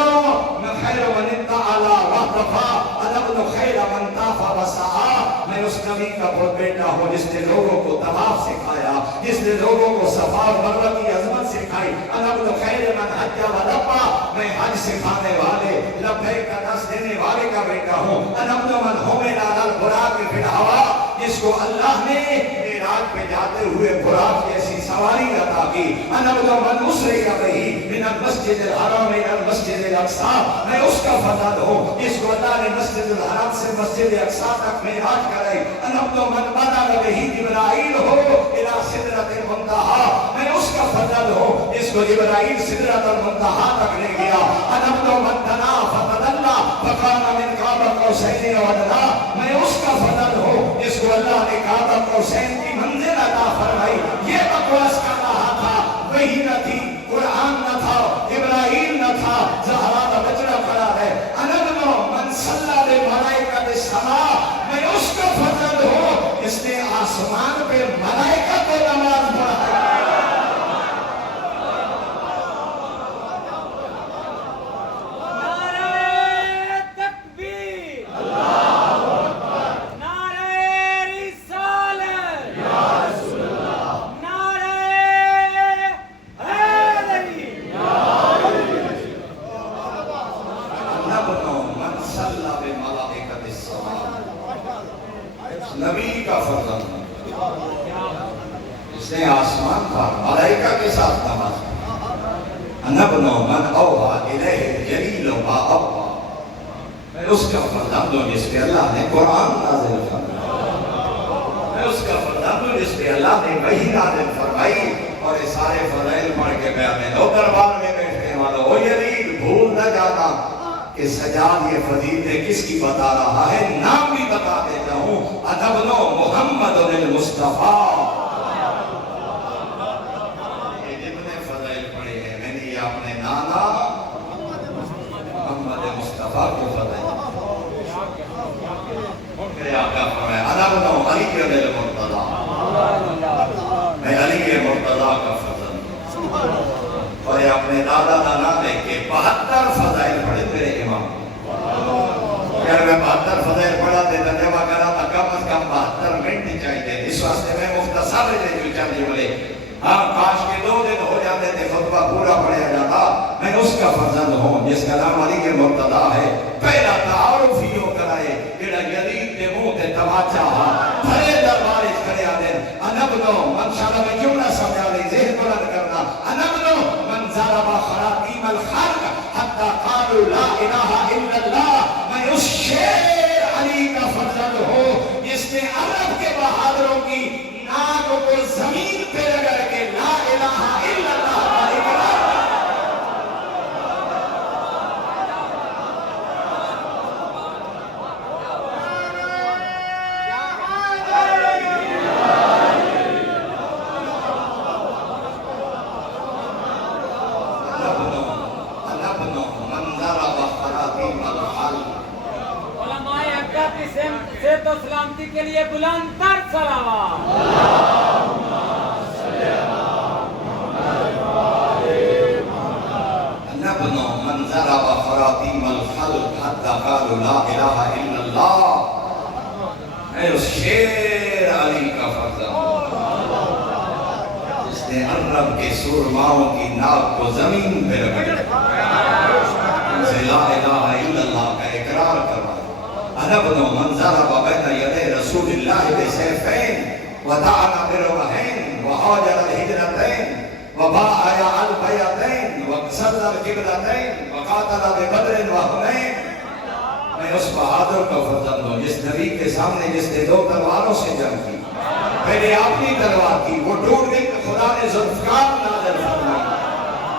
من خیر من اتعالی وحدفا انا ابن خیر من تافا وسعا میں اس نبی کا بہت بیٹا ہوں جس نے لوگوں کو طواف سکھایا جس نے لوگوں کو صفا اور مروہ کی عظمت سکھائی انا ابن خیر من حج و لبا میں حج سکھانے والے لبیک کا دس دینے والے کا بیٹا ہوں انا ابن من حمل علی البراق فی الہوا جس کو اللہ نے معراج پہ جاتے ہوئے براق جیسی سواری سواری عطا کی انبلو من اسری ربہی من المسجد الحرام الى المسجد الاقصی میں اس کا فضل ہوں جس کو اللہ نے مسجد الحرام سے مسجد اقصی تک معراج کرے انبلو من بلغ بہی جبرائیل ہو الى سدرۃ المنتہی میں اس کا فضل ہوں جس کو جبرائیل سدرۃ المنتہی تک لے گیا انبلو من دنا فتدلى فکان من قاب قوسین او ادنی میں اس کا فضل ہوں جس کو اللہ نے قاب قوسین کی منزل عطا فرمائی یہ بکواس کر رہا تھا وہی نہ تھی قرآن نہ تھا ابراہیم نہ تھا زہرا کا بچڑا کھڑا ہے انبلو من صلی بملائکۃ السماء میں اس کا فضل ہوں جس نے آسمان پہ ملائکہ کو نماز پڑھائی نبی کا فضل اس نے آسمان پر ملائکہ کے ساتھ نماز پڑھی نبنو من اوحا الیہ جلیل ما اوحا میں اس کا فضل ہوں جس پہ اللہ نے قرآن نازل فرمایا میں اس کا فضل ہوں جس پہ اللہ نے وحی نازل فرمائی اور یہ سارے فضائل پڑھ کے میں اپنے دو دربار میں بیٹھنے والا او یزید بھول نہ جانا کہ سجاد یہ فضیلت کس کی بتا رہا ہے نام بھی بتا دیتا ہوں ادبنو محمد المصطفیٰ یہ جتنے فضائل پڑھے ہیں میں نے یہ اپنے نانا محمد مصطفیٰ کو فضائل میرے آقا فرمایا ادبنو علی المرتضیٰ میں علی مرتضیٰ کا فضل اور یہ اپنے دادا دانا لے کے 72 فضائل پڑھے تیرے امام اگر میں 72 فضائل پڑھا دیتا جمع کرا تھا کم از کم 72 منٹ چاہیے اس واسطے میں مختصر لے جو چاہیے بولے ہاں کاش کے 2 دن ہو جاتے تھے خطبہ پورا پڑھیا جاتا میں اس کا فرزند ہوں جس کا نام علی کے مرتضیٰ ہے پہلا تعارف ہی ہو کرائے جڑا یزید کے منہ تے تماچا بھرے دربار اس کھڑے آتے انبلو انشاءاللہ میں کیوں نہ سمجھا لے ذہن بلند کرنا انبلو من ضرب خراطیم الخلق حتی قالوا لا الہ الا اللہ میں اس شیر علی کا فرزند ہوں جس نے عرب کے بہادروں کی ناک کو زمین پہ رگڑ کے لا الہ الا اللہ سے تو سلامتی کے لیے بلند تر صلوات نبنو من ضرب خراطیم الخلق حتی قالوا لا الہ الا اللہ میں اس شیر علی کا فرزند جس نے عرب کے سورماؤں کی ناک کو زمین پہ رگڑا ان سے لا الہ الا اللہ کا اقرار کروایا انبنو من ضرب بین یدی رسول اللہ بسیفین ودعن برمحین وحاجر الہجرتین وباعیا البیتین وقصد القبلتین وقاتل ببدر وحنین میں اس بہادر کا فرزند ہوں جس نبی کے سامنے جس نے 2 تلواروں سے جنگ کی پہلے اپنی تلوار کی وہ ٹوٹ گئی خدا نے ذوالفقار نازل فرمائی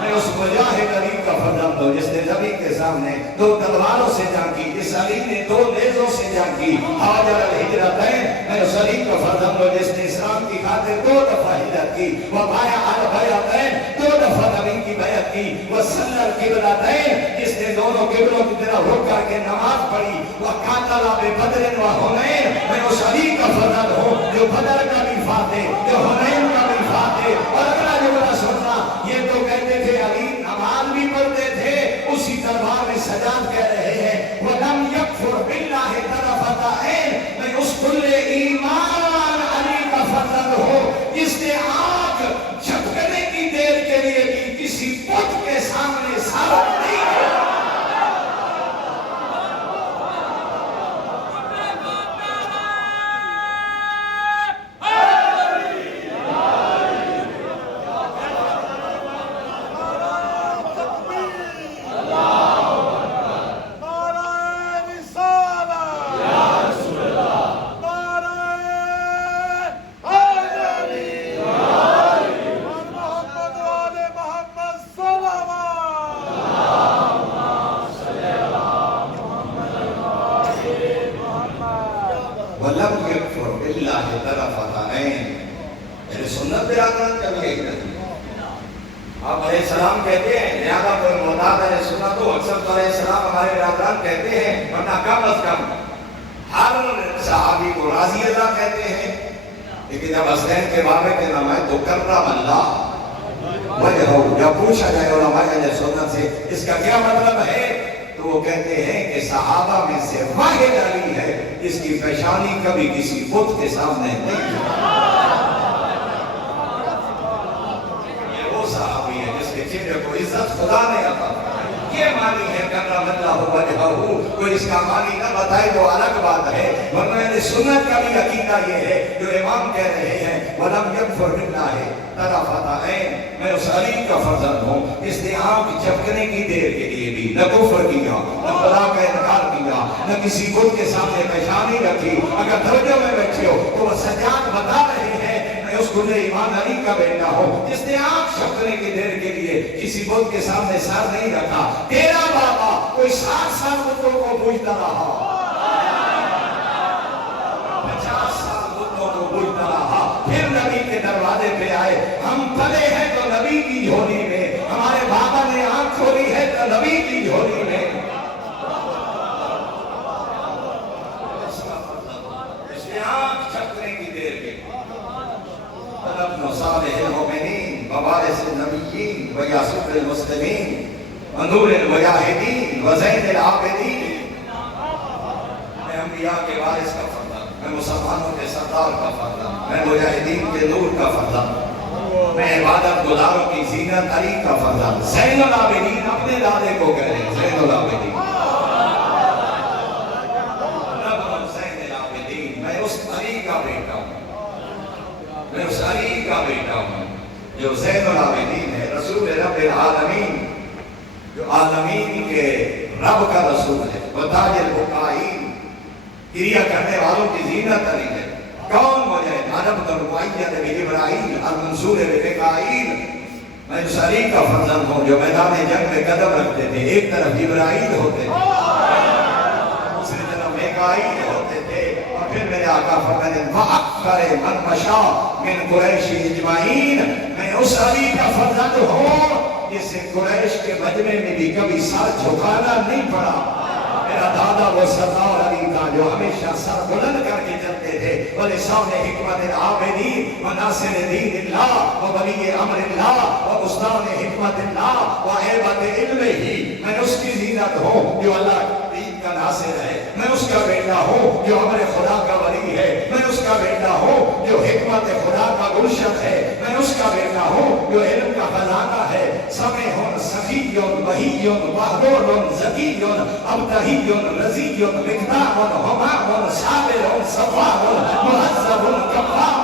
میں اس مجاہد علی کا فرزند ہوں جس نے نبی کے سامنے 2 تلواروں سے جنگ کی جس علی نے 2 نیزوں سے جنگ کی حاجر الہجرتین میں اس علی کا فرزند ہوں جس نے اسلام کی خاطر 2 دفعہ ہجرت کی وبایا البیتین 2 دفعہ نبی کی بیعت کی وصلی القبلتین جس نے دونوں قبلوں کی طرف رک کر کے نماز پڑھی وقاتل ببدر وحنین میں اس علی کا فرزند ہوں جو بدر کا بھی فاتح جو حنین کا بھی فاتح اور اگلا جو بڑا سننا یہ تو کہتے تھے علی نماز بھی پڑھتے تھے اسی دربار میں سجاد کہہ رہے ہیں وَلَمْ يَكْفُرْ بِاللَّهِ طَرَفَتَ عَيْنٍ میں اس کل ایمان علی کا فرزند ہو جس نے آگ جھپکنے کی دیر کے لیے بھی کسی بت کے سامنے ثابت نہیں کیا وَلَمْ يَكْفُرْ بِاللَّهِ طَرَفَةَ عَيْنٍ. میرے سنت برادران کا بھی ایک نہیں. آپ علیہ السلام کہتے ہیں لہذا کوئی محتاط علیہ سنت ہو اکثر تو علیہ السلام ہمارے برادران کہتے ہیں ورنہ کم از کم ہر صحابی کو راضی اللہ کہتے ہیں. لیکن جب حسین کے بابے کے نام ہے تو کرم اللہ وجہ ہو. جب پوچھا جائے علماء علیہ سنت سے اس کا کیا مطلب ہے تو وہ کہتے ہیں کہ صحابہ میں سے واحد علی ہے اس کی پیشانی کبھی کسی بت کے سامنے نہیں. یہ وہ صحابی ہے جس کے چہرے کو عزت خدا نے عطا کی. یہ معنی ہے کرم اللہ وجہہ. کوئی اس کا معنی نہ بتائے تو الگ بات ہے. ورنہ سنت کا بھی عقیدہ یہ ہے جو امام کہہ رہے ہیں وَلَمْ يَكْفُرْ بِاللَّهِ طَرَفَةَ عَيْنٍ. میں اس علی کا فرزند ہوں. اس نے آنکھ جھپکنے کی دیر کے لیے بھی نہ کفر کیا نہ خدا کا انکار کیا نہ کسی بت کے سامنے پیشانی رکھی. اگر درجوں میں بیٹھے ہو تو وہ سجاد بتا رہے ہیں میں اس گنہ ایمان علی کا بیٹا ہوں جس نے آنکھ جھپکنے کی دیر کے لیے کسی بت کے سامنے سر نہیں رکھا. تیرا بابا کوئی 60 سال بتوں کو پوجتا رہا, 50 سال بتوں کو پوجتا رہا, پھر نبی کے دروازے پہ آئے. ہم پلے ہیں تو نبی کی جھولی میں, ہمارے بابا نے آنکھ کھولی ہے تو نبی کی جھولی میں. اس نے آنکھ جھپکنے کی دیر کے صالح المؤمنین ووارث النبیین ویاسر المسلمین ونور المجاہدین وزین العابدین. میں انبیاء کے وارث کا فرزند, میں مسلمانوں کے سردار کا فرزند, میں مجاہدین کے نور کا فرزند, میں عبادت گزاروں کی زینت علی کا فرزند. زین العابدین اپنے دادے کو کہہ رہے ہیں زین العابدین. زین العابدین میں اس علی کا بیٹا ہوں, میں اس علی کا بیٹا ہوں جو زین العابدین ہے, رسول رب العالمین, جو عالمین کے رب کا رسول ہے, وتاج البقائین, گریہ کرنے والوں کی زینت علی ہے. کون مجھے عرب الرباعیت بجبرائیل المنصور بمکائیل. میں اس علی کا فرزند ہوں جو میدان جنگ میں قدم رکھتے تھے. ایک طرف جبرائیل ہوتے تھے, دوسری طرف مکائیل ہوتے تھے, اور پھر میرے آقا فرماتے وَأَكْثَرِ مَنْ مَشَىٰ مِنْ قُرَيْشِ اجمعین. میں اس علی کا فرزند ہوں جس سے قریش کے مجمع میں بھی کبھی سر جھکانا نہیں پڑا. میرا دادا وہ سردار علی تھا جو ہمیشہ سر بلند کر کے چلتے تھے. وَلِسَانِ حِکْمَتِ الْعَابِدِينَ وَنَاصِرِ دِینِ اللَّهِ وَوَلِيِّ أَمْرِ اللَّهِ وَبُسْطَانِ حِکْمَتِ اللَّهِ وَعِبَةِ عِلْمِهِ. میں اس کی زینت ہوں جو اللہ دین کا ناصر ہے. میں اس کا بیٹا ہوں جو امر خدا کا ولی ہے. میں اس کا بیٹا ہوں جو حکمت خدا کا گلشن ہے. میں اس کا بیٹا ہوں جو علم کا خزانہ ہے. سمیع سخی وحی وحدود ذکی ابتہی رضی مقدام حمام صابر صفاء مہذب کفام.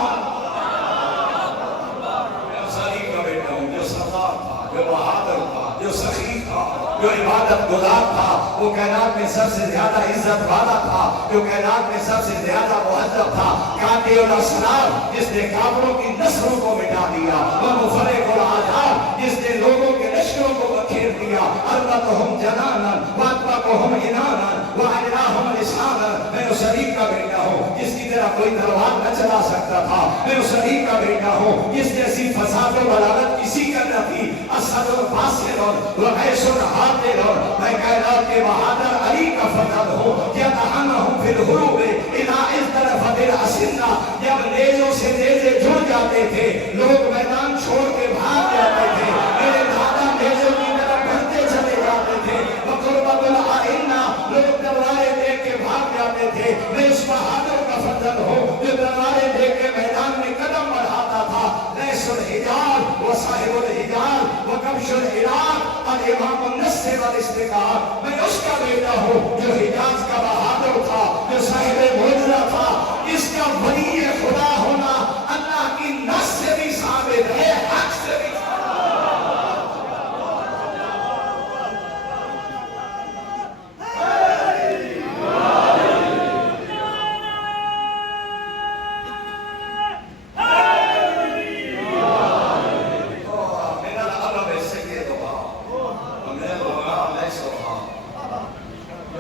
میں اس علی کا بیٹا ہوں جو سردار تھا, جو بہادر تھا, جو سخی تھا, جو عبادت گزار تھا, وہ کائنات میں سب سے زیادہ عزت والا تھا, جو کائنات میں سب سے زیادہ مہذب تھا. قاطع الاسرار جس نے کافروں کی نسلوں کو مٹا دیا, وہ مفرق الاعداء جس نے لوگوں کے لشکروں کو بکھیر دیا. اربتہم جنانا واتبقہم عنانا وعلاہم لسانا. میں اس علی کا بیٹا ہوں جس کی طرح کوئی تلوار نہ چلا سکتا تھا. میں اس علی کا بیٹا ہوں جس جیسی فساد و بلاغت کسی کا نہ تھی. اسد الفاسد وغیث الحاضر. میں کائنات کے بہادر علی کا فرزند ہوں. یدعنہم فی الغروب اذا اضطرفت الاسنہ. جب نیزوں سے نیزے جڑ جاتے تھے لوگ میدان چھوڑ کے بھاگ جاتے تھے. میرے دادا نیزوں کی طرف بڑھتے چلے جاتے تھے. وقربت الائنہ لوگ تلواریں دیکھ کے بھاگ جاتے تھے. میں اس بہادر کا فرزند ہوں جو تلواریں دیکھ کے میدان میں قدم بڑھاتا تھا. لیس الحجاب وصاحب الحجاب وکبش العراق الامام النصر والاستقامت. میں اس کا بیٹا ہوں جو حجاز کا بہادر تھا, جو صاحب معجزہ تھا. اس کا ولی خدا ہونا اللہ کی نص سے بھی ثابت ہے, حق سے بھی.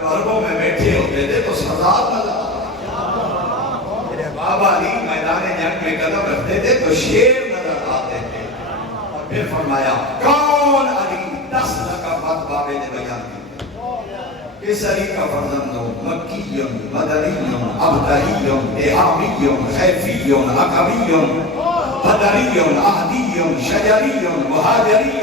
عربوں میں بیٹھے ہوتے اب علی میدان جنگ میں قدم رکھتے تھے تو شیر نظر آتے تھے. اور پھر فرمایا کون علی 10 لقبات بابے نے بیان کی. اس علی کا فرزند ہو مکی مدنی ابتہی احامی خیفی اقوی بدری اہدی شجری مہاجری.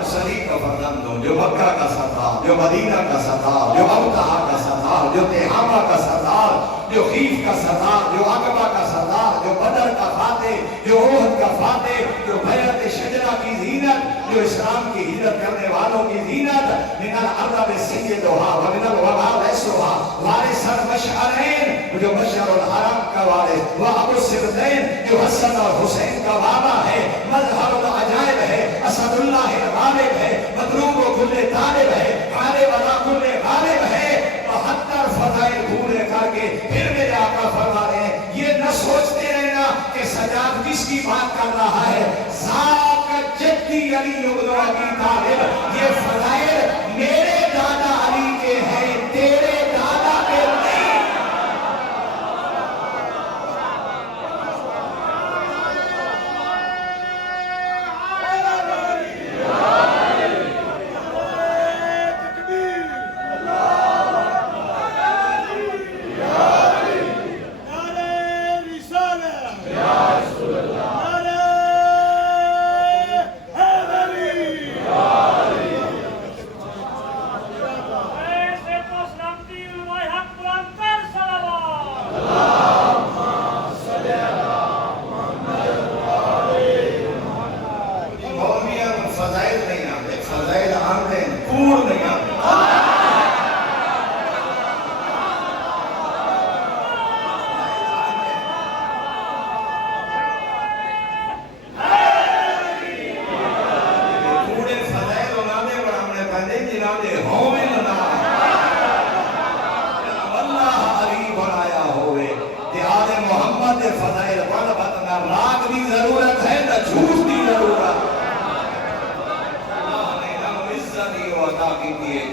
اس علی کا فرزند ہو جو مکہ کا سردار، جو مدینہ کا سردار، جو ابتہا کا سردار، جو تہامہ کا سردار، جو خیف کا سردار، جو عقبہ کا سردار، جو بدر کا فاتح، جو احد کا فاتح، جو بیعت شجرہ کی زینت، جو اسلام کی ہجرت کرنے والوں کی زینت. من العرب سیدھا ومن الوباء ویسوہا وارث المشعرین، جو مشعر الحرام کا وارث، وہ ابو السبتین جو حسن اور حسین کا بابا ہے، مظہر العجائب ہے، اسد اللہ الغالب ہے، مطلوب و کل طالب ہے، غالب علی کل غالب ہے. 72 فضائل پورے کر کے پھر میرے آقا فرما رہے ہیں یہ نہ سوچتے رہنا کہ سجاد کس کی بات کر رہا ہے. ذاک جدی علی ابن ابی طالب، یہ فضائل میرے دادا علی کے ہیں، تیرے دادا کے نہیں.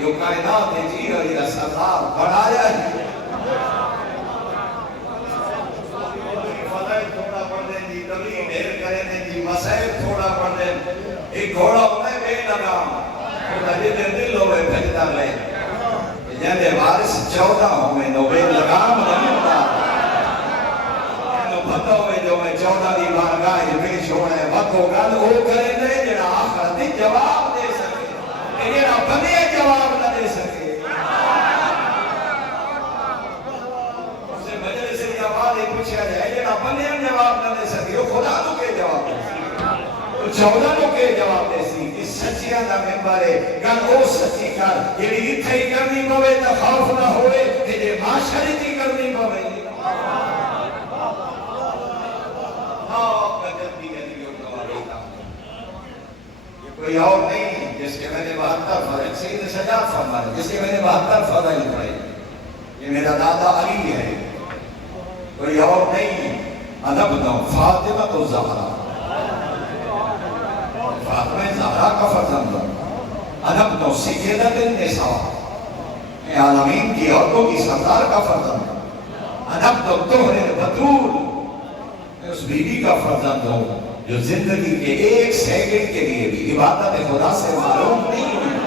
جو کائنات جی اور یہ سردار بڑھایا ہی فضائل تھوڑا پڑھ دیں جی، تبلیغ ڈھیر کریں جی، مسائل تھوڑا پڑھ دیں. ایک گھوڑا ہوتا ہے بے لگام، خدا جی دے دل ہوئے بھجدہ لے جہاں وارث 14 ہوئے نو بے لگام نہیں ہوتا. پتہ ہوئے جو میں 14 دی بارگاہ پیش ہونا ہے وقت ہو گل وہ کریں دے جڑا آخر دی جواب دے سکے، جڑا بنے جواب نہ دے سکے. اس سے مجلس سے جواب ہی پوچھا جائے جڑا بنے جواب نہ دے سکے وہ خدا نو کے جواب دے سکے، وہ 14 نو کے جواب دے سی. اس سچیاں دا ممبر ہے گل او سچی کر جڑی اتھے ہی کرنی پوے تے خوف نہ ہوئے تے جے معاشرے ہی کرنی پوے. کوئی اور نہیں جس کے میں نے 72 فضائل سید سجاد فرمائے، جس کے میں نے 72 فضائل پڑھے، یہ میرا دادا علی ہے، کوئی اور نہیں. ادب دو فاطمہ تو زہرا، فاطمہ زہرا کا فرزند. ادب دو سیدۃ النساء، عالمین کی عورتوں کی سردار کا فرزند. ادب دو طہر البتول، اس بیوی کا فرزند ہوں جو زندگی کے 1 سیکنڈ کے لیے بھی عبادت خدا سے معلوم نہیں ہوئی،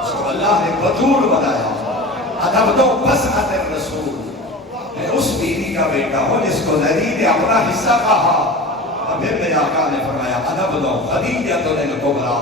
اس کو اللہ نے بطول بنایا. ادب دو بسعت الرسول، میں اس بیوی کا بیٹا ہوں جس کو نبی نے اپنا حصہ کہا. اور پھر میرے آقا نے فرمایا ادب دو خدیجہ الکبریٰ،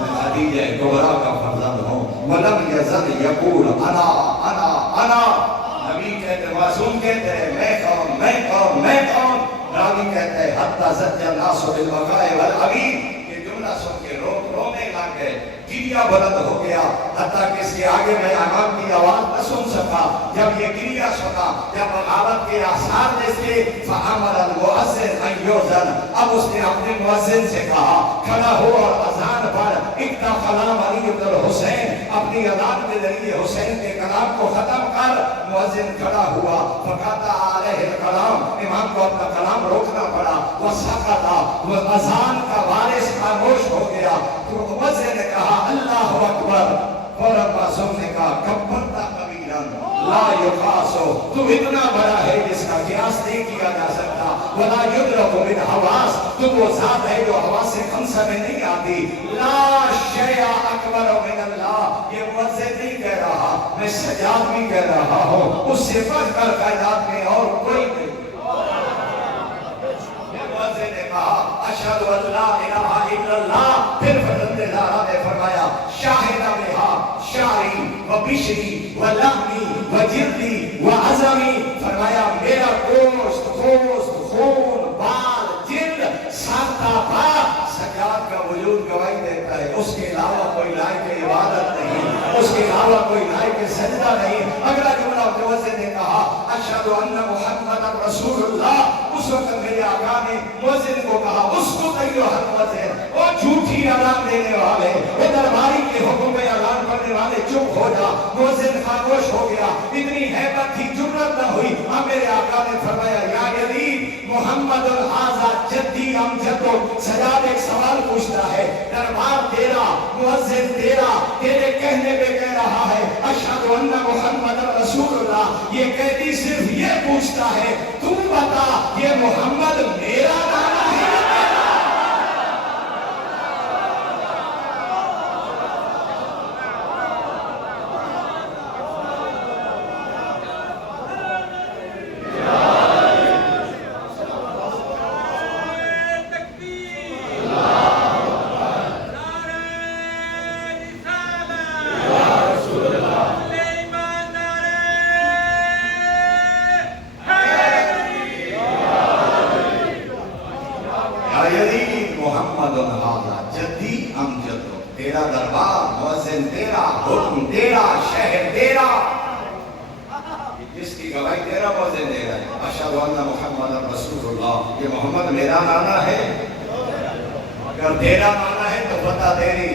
میں خدیجہ کبریٰ کا فرزند ہوں. وَلَمْ يَزَلْ يَقُولُ أَنَا أَنَا أَنَا، نبی کہتے معصوم کہتے ہیں میں کون میں کون میں کون. راوی کہتے ہیں حتی زجر الناس بالبقاء والعبید، یہ جملہ سن کے رونے لگ گئے، گریہ بلند ہو گیا. حتیٰ کہ اس کے آگے میں امام کی آواز نہ سن سکا. جب یہ گریہ سنا، جب بغاوت کے آثار دیکھے، فَأَمَرَ الْمُؤَذِّنَ أَنْ يُؤْذَنَ، اب اس نے اپنے مؤذن سے کہا کھڑا ہو اور اذان پڑھ. اقتدا کلام علی بن الحسین، اپنی اذان کے ذریعے حسین کے کلام کو ختم کر. مؤذن کھڑا ہوا، فقطع علیہ الکلام، امام کو اپنا کلام روکنا پڑا. وسکت، وہ اذان کا وارث خاموش ہو گیا. تو مؤذن نے کہا اللہ اکبر، اور معصوم نے کہا کبرت کبیرا لا یقاسو، تو اتنا بڑا ہے جس کا قیاس نہیں کیا جا سکتا، ولا یدرک من حواس، تو وہ ذات ہے جو حواس سے خمسہ میں نہیں آتی، لا شیء اکبر من اللہ، یہ موزن نہیں کہہ رہا، میں سجاد بھی کہہ رہا ہوں، اس سے بڑھ کر کائنات میں اور کوئی نہیں۔ موزن نے کہا اشہد ان لا الہ الا اللہ، پھر فرزند زہرا نے فرمایا شاہد بہا شعری و بشری و لحمی و جلدی و عظمی، فرمایا میرا گوشت خون بال جلد سانتا پا سجاد کا وجود گواہی دیتا ہے، اس کے علاوہ کوئی لائق عبادت نہیں، اس کے علاوہ کوئی لائق سجدہ نہیں۔ اگلا جملہ موزن نے کہا اشہد ان محمد رسول اللہ، اس وقت میرے آقا نے موزن کو کہا اس کو ایھا الموزن، وہ جھوٹی اذان دینے والے، وہ درباری کے حکم میں اعلان کرنے والے، چپ ہو جا۔ موزن خاموش ہو گیا، اتنی ہیبت تھی، جرأت نہ ہوئی۔ اب میرے آقا نے فرمایا یا یزید محمد الحاضہ جدی ام جدو، سجاد ایک سوال پوچھتا ہے، دربار تیرا، موزن تیرا، تیرے کہنے پہ کہہ رہا ہے اشہد ان محمد رسول اللہ، یہ قیدی صرف یہ پوچھتا ہے تو بتا یہ محمد میرا نانا ہے یا تیرا؟ محمد الحاضہ جدی ام جدو، تیرا دربار، موزن تیرا، حکم تیرا، شہر تیرا، جس کی گواہی تیرا موزن دے رہا ہے اشہد ان محمد رسول اللہ، یہ محمد میرا نانا ہے؟ اگر تیرا نانا ہے تو بتا تیری،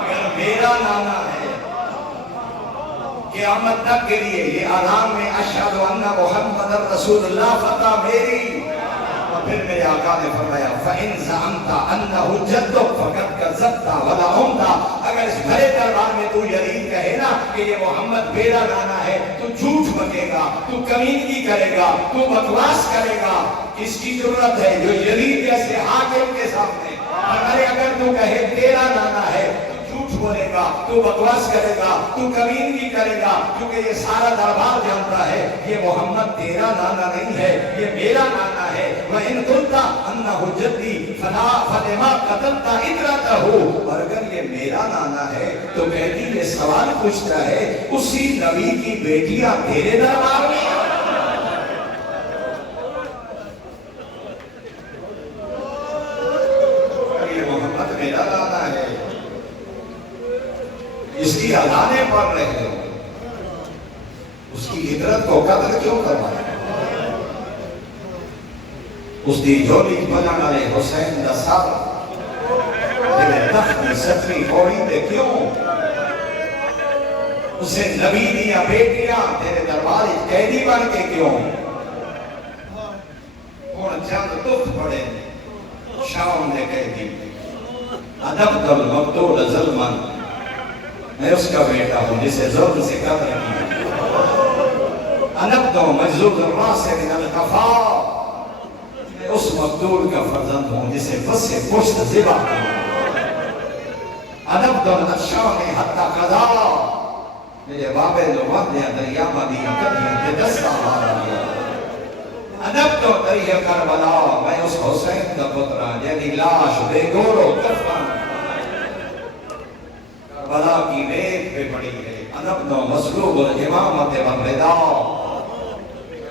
اگر میرا نانا ہے قیامت تک کے لیے یہ اعلان میں اشہد ان محمد رسول اللہ، فتح میری۔ اور پھر میرے آقا نے فرمایا فَإِن زَعَمْتَ أَنَّهُ جَدُّكَ فَقَدْ كَذَّبْتَ وَلَعُمْتَ، اگر اس بھرے دربار میں تو یزید کہے نا کہ یہ محمد میرا نانا ہے، تو جھوٹ بکے گا، تو کمینگی کرے گا، تو بکواس کرے گا۔ کس کی ضرورت ہے؟ جو یزید جیسے حاکم کے سامنے اگر تو کہے تیرا نانا ہے، جھوٹ بولے گا، تو بکواس کرے گا، تو کمینگی کرے گا، کیونکہ یہ سارا دربار جانتا ہے یہ محمد تیرا نانا نہیں ہے، یہ میرا نانا ہے۔ وَإِن قُلْتَ أَنَّهُ جَدِّي فَلَمَا قَتَلْتَ عِتْرَتَهُ، اور اگر یہ میرا نانا ہے تو قیدی یہ سوال پوچھتا ہے اسی نبی کی بیٹیاں تیرے دربار میں؟ یہ محمد میرا نانا ہے، اس کی اذانیں پڑھ رہے ہو، اس کی عبرت کو قتل کیوں کروایا؟ اس دی جھولی بنان والے حسین دا سر تیرے تخت کی ستری پوڑی دے کیوں؟ اسے نبی دیا بیٹیاں تیرے دربار قیدی بن کے کیوں؟ اور چند دکھ پڑے شام نے قیدی ادب دل مقتول ظلمن، میں اس کا بیٹا ہوں جسے ظلم سے قتل کیا، انبدو مجزود الراس من القفا، میں اس مقتول کا فرزند ہوں جسے بس سے پشت ذبح کیا، انبدو الاشان حتی قضا، میرے بابے لوگوں نے دریا مدینہ کبھی کے 10 سال آ گیا، انبدو دریا کربلا، میں اس حسین کا پترہ یعنی لاش بے گورو کفن کربلا کی ریت پہ پڑی ہے، انبدو مصلوب الامامت والردا،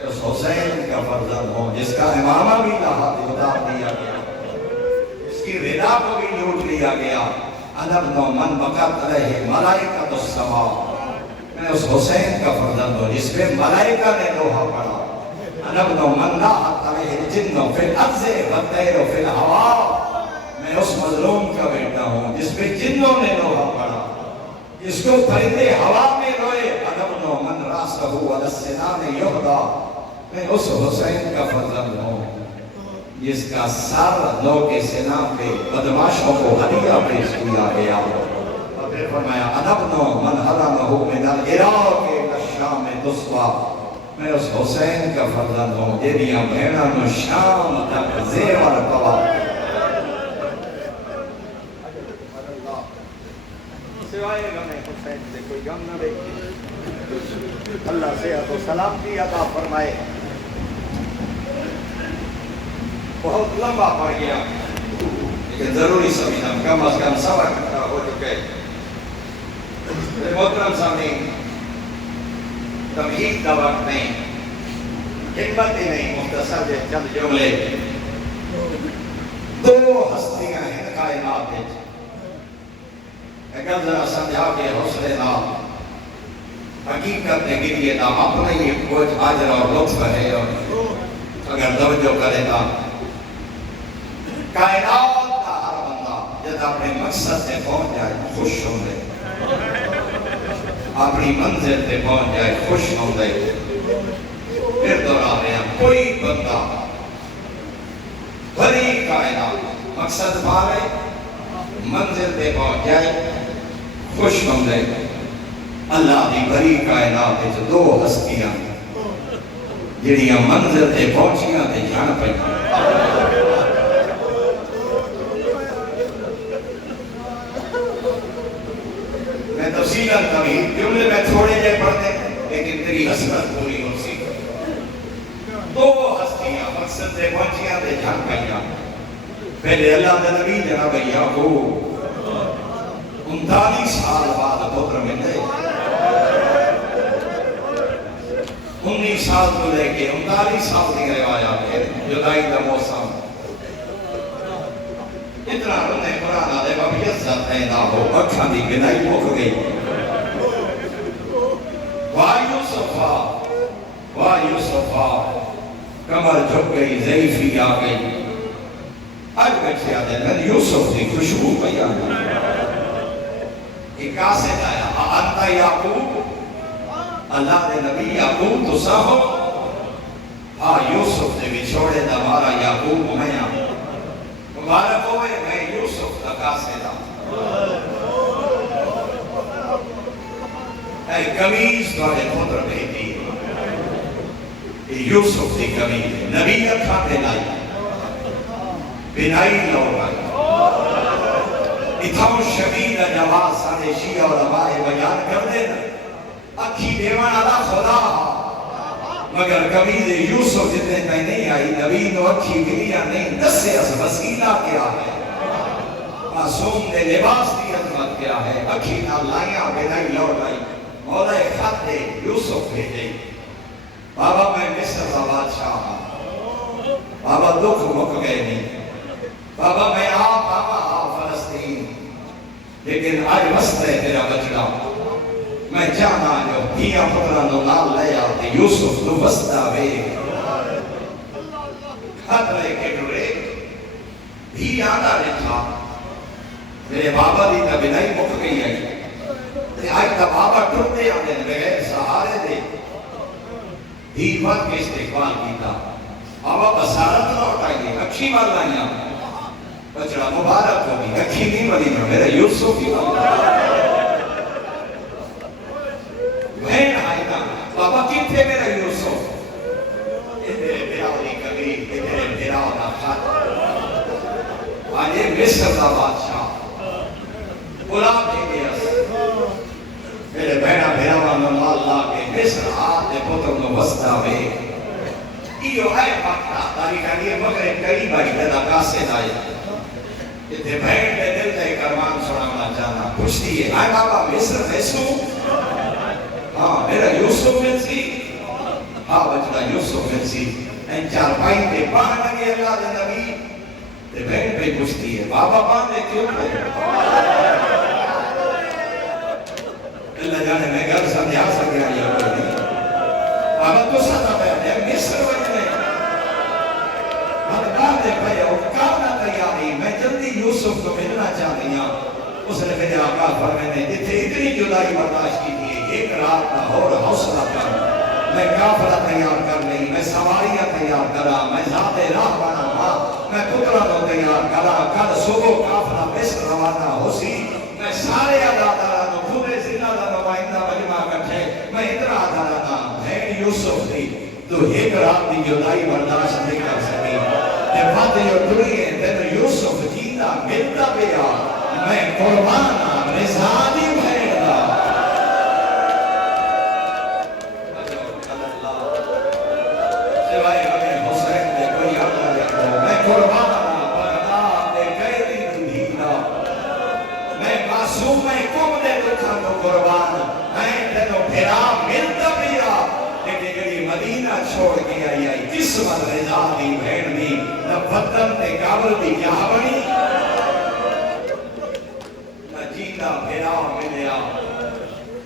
اس حسین کا فرزند ہوں جس کا امامہ بھی اتار دیا گیا، اس کی ردا کو بھی لوٹ لیا گیا، انبدو من بقت علیہ ملائکۃ السماء، میں اس حسین کا فرزند ہوں جس پہ ملائکہ نے لوہا پڑا، انبدو من لاحت علیہ الجن فی الارض والطیر فی الہوا، میں اس مظلوم کا بیٹا ہوں جس پہ جنوں نے لوہا پڑا، جس کو پرندے ہوا میں روئے، انبدو من راسہ علی السنان یہدا، میں اس حسین کا فرزند ہوں جس کا سر لو کے سنان پہ بدماشوں کو ہدیہ پیش کیا گیا، اور پھر فرمایا انبنو من حرمہ من العراق الشام دسوا، میں اس حسین کا فرزند ہوں جیڑیاں بھیڑاں نو شام تک زیور پوا۔ سوائے غم حسین سے کوئی غم نہ دیکھے۔ اللہ صحت و سلامتی عطا فرمائے۔ بہت لمبا پڑ گیا لیکن ضروری سمجھنا، کم از کم سوا گھنٹہ ہو چکے۔ محترم سامعین، تمہید کا وقت نہیں، حکمت ہی نہیں، مختصر چند جملے۔ دو ہستیاں ہیں کائنات میں، اگر ذرا سمجھا کے حوصلے نہ حقیقت نے گریے نہ اپنے ہی کچھ اجر اور لطف ہے، اور اگر توجہ کرے نا کائنات کا ہر بندہ جب اپنے مقصد سے پہنچ جائے خوش ہو گئے، اپنی منزل پہ پہنچ جائے خوش ہو گئے۔ پھر دوہرا رہے ہیں، کوئی بندہ بھری کائنات مقصد پالے منزل پہ پہنچ جائے خوش ہو گئے۔ اللہ دی بھری کائنات وچ دو ہستیاں جڑیاں منزل تے پہنچیاں تے جان پئیاں۔ میں تفصیلاً تمہیں جملے میں تھوڑے جے پڑھتے لیکن تیری حسرت پوری ہو سی۔ دو ہستیاں مقصد تے پہنچیاں تے جان پئیاں۔ پہلے اللہ دے نبی جناب یعقوب 39 سال بعد پتر ملے، 19 سال تو لے کے 39 سال کی روایات ہے، جدائی کا موسم اتنا رونے قرآن آدھے باب عزت ہے نہ ہو، اکھاں دی بنائی مک گئی۔ واہ یوسفا، واہ یوسفا، کمر جھک گئی، ضعیفی آ گئی۔ آج بچے آدھے میں یوسف دی خوشبو پہ آ گئی۔ ایک کاسد آیا، انتا یعقوب، اللہ دے نبی یعقوب تو صاحب، ہاں یوسف دے بچھوڑے دا مارا یعقوب میں آ مبارک ہوئے میں یوسف دا کاسد آ۔ اے کمیز دوڑے پتر بھیٹی، یوسف دی کمیز نبی اکھا دے لائی، بنائی لوڑائی۔ اتھاؤں شدید جواز سانے شیعہ علماء بیان کر دینا، اکھی دیوان اللہ خدا مگر کمیز یوسف جتنے تائیں نہیں آئی، نبی نو اکھی گریا نہیں، دسے اس وسیلہ کیا ہے، معصوم نے لباس دی عظمت کیا ہے، اکھی نہ لائیاں بنائی لوڑائی، مولا خط دے یوسف بھیجے، بابا میں مصر کا بادشاہ ہوں، بابا دکھ مک گئے نہیں، بابا میں آپ بابا آپ فلسطین، لیکن آج وسط ہے میرا بچڑا، میں جانا جو دیا پترانو نال لے آتے یوسف نو وسطہ وے، خطرے کے ڈرے، بھی آنا رکھا، میرے بابا دی تبنائی مک گئی ہے، آج تا بابا ٹرتے آنے بغیر سہارے دے، بھی وقت کے استقبال کیتا، بابا بسارت لوٹ آئیے، اکھی مار لائیاں، بچڑا مبارک ہوگی، اکھی نہیں ملی میں میرے یوسف ہی ملی۔ بہن آئی نا، بابا کی تھے میرا یوسف؟ یہ میرے بیراوری کبھی، یہ میرے بیراونا خط، آج یہ مصر کا بادشاہ، بلا بھیجے اس، میرے بہنہ بیراوانا اللہ کے مصر آتے پتر نو وسطہ وے، ایو ہے پاکتا، تاریخہ یہ مغرب قریب آئی جدا کاسے دائی، اتنے بہن دے دل تے کرمان سنانا جانا، پوچھتی ہے، آئے بابا مصر فیسو؟ ہاں میرا یوسف میں سی، ہاں بچڑا یوسف میں سی، این چار پائی پہ پان لگے اللہ دے نبی، تے بہن پہ پوچھتی ہے، بابا پان دے کیوں پہ؟ اللہ جانے میں گھر سمجھا سکیا یا کوئی نہیں، بابا تو ساتھ بیٹھے ہیں مصر وجنے، بات دے پہ او کامنا تیاری، میں جلدی یوسف کو ملنا چاہتی ہوں، اس نے میرے آقا فرمانے جتنے اتنی جدائی برداشت کی تھی، ایک رات کا اور حوصلہ کر، میں کافلہ تیار کر لیں، میں سواریاں تیار کرا، میں ذات راہ بنا ماں، میں پترہ کو تیار کرا، کل صبح کافلہ مصر روانہ ہو سی، میں سارے ادادارا نو پورے ضلع دا نمائندہ مجمع کٹھے میں اتنا ادارا نا بہن یوسف دی تو ایک رات دی جدائی برداشت نہیں کر سکی تے بات جو ٹری ہے تین یوسف جیتا ملتا پیا میں قربان رضا دی بہن دا سوائے ہمیں حسین دے کوئی آتا دیکھو میں قربان بغداد دے قیدی دنیا میں معصوم میں کم دے دکھا تو قربان میں تینو پھرا ملتا پیا لیکن جڑی مدینہ چھوڑ کے آئی قسمت رضا دی بہن دی نہ وطن تے قابل دی کیا بنی نہ جیتا پھرا ملیا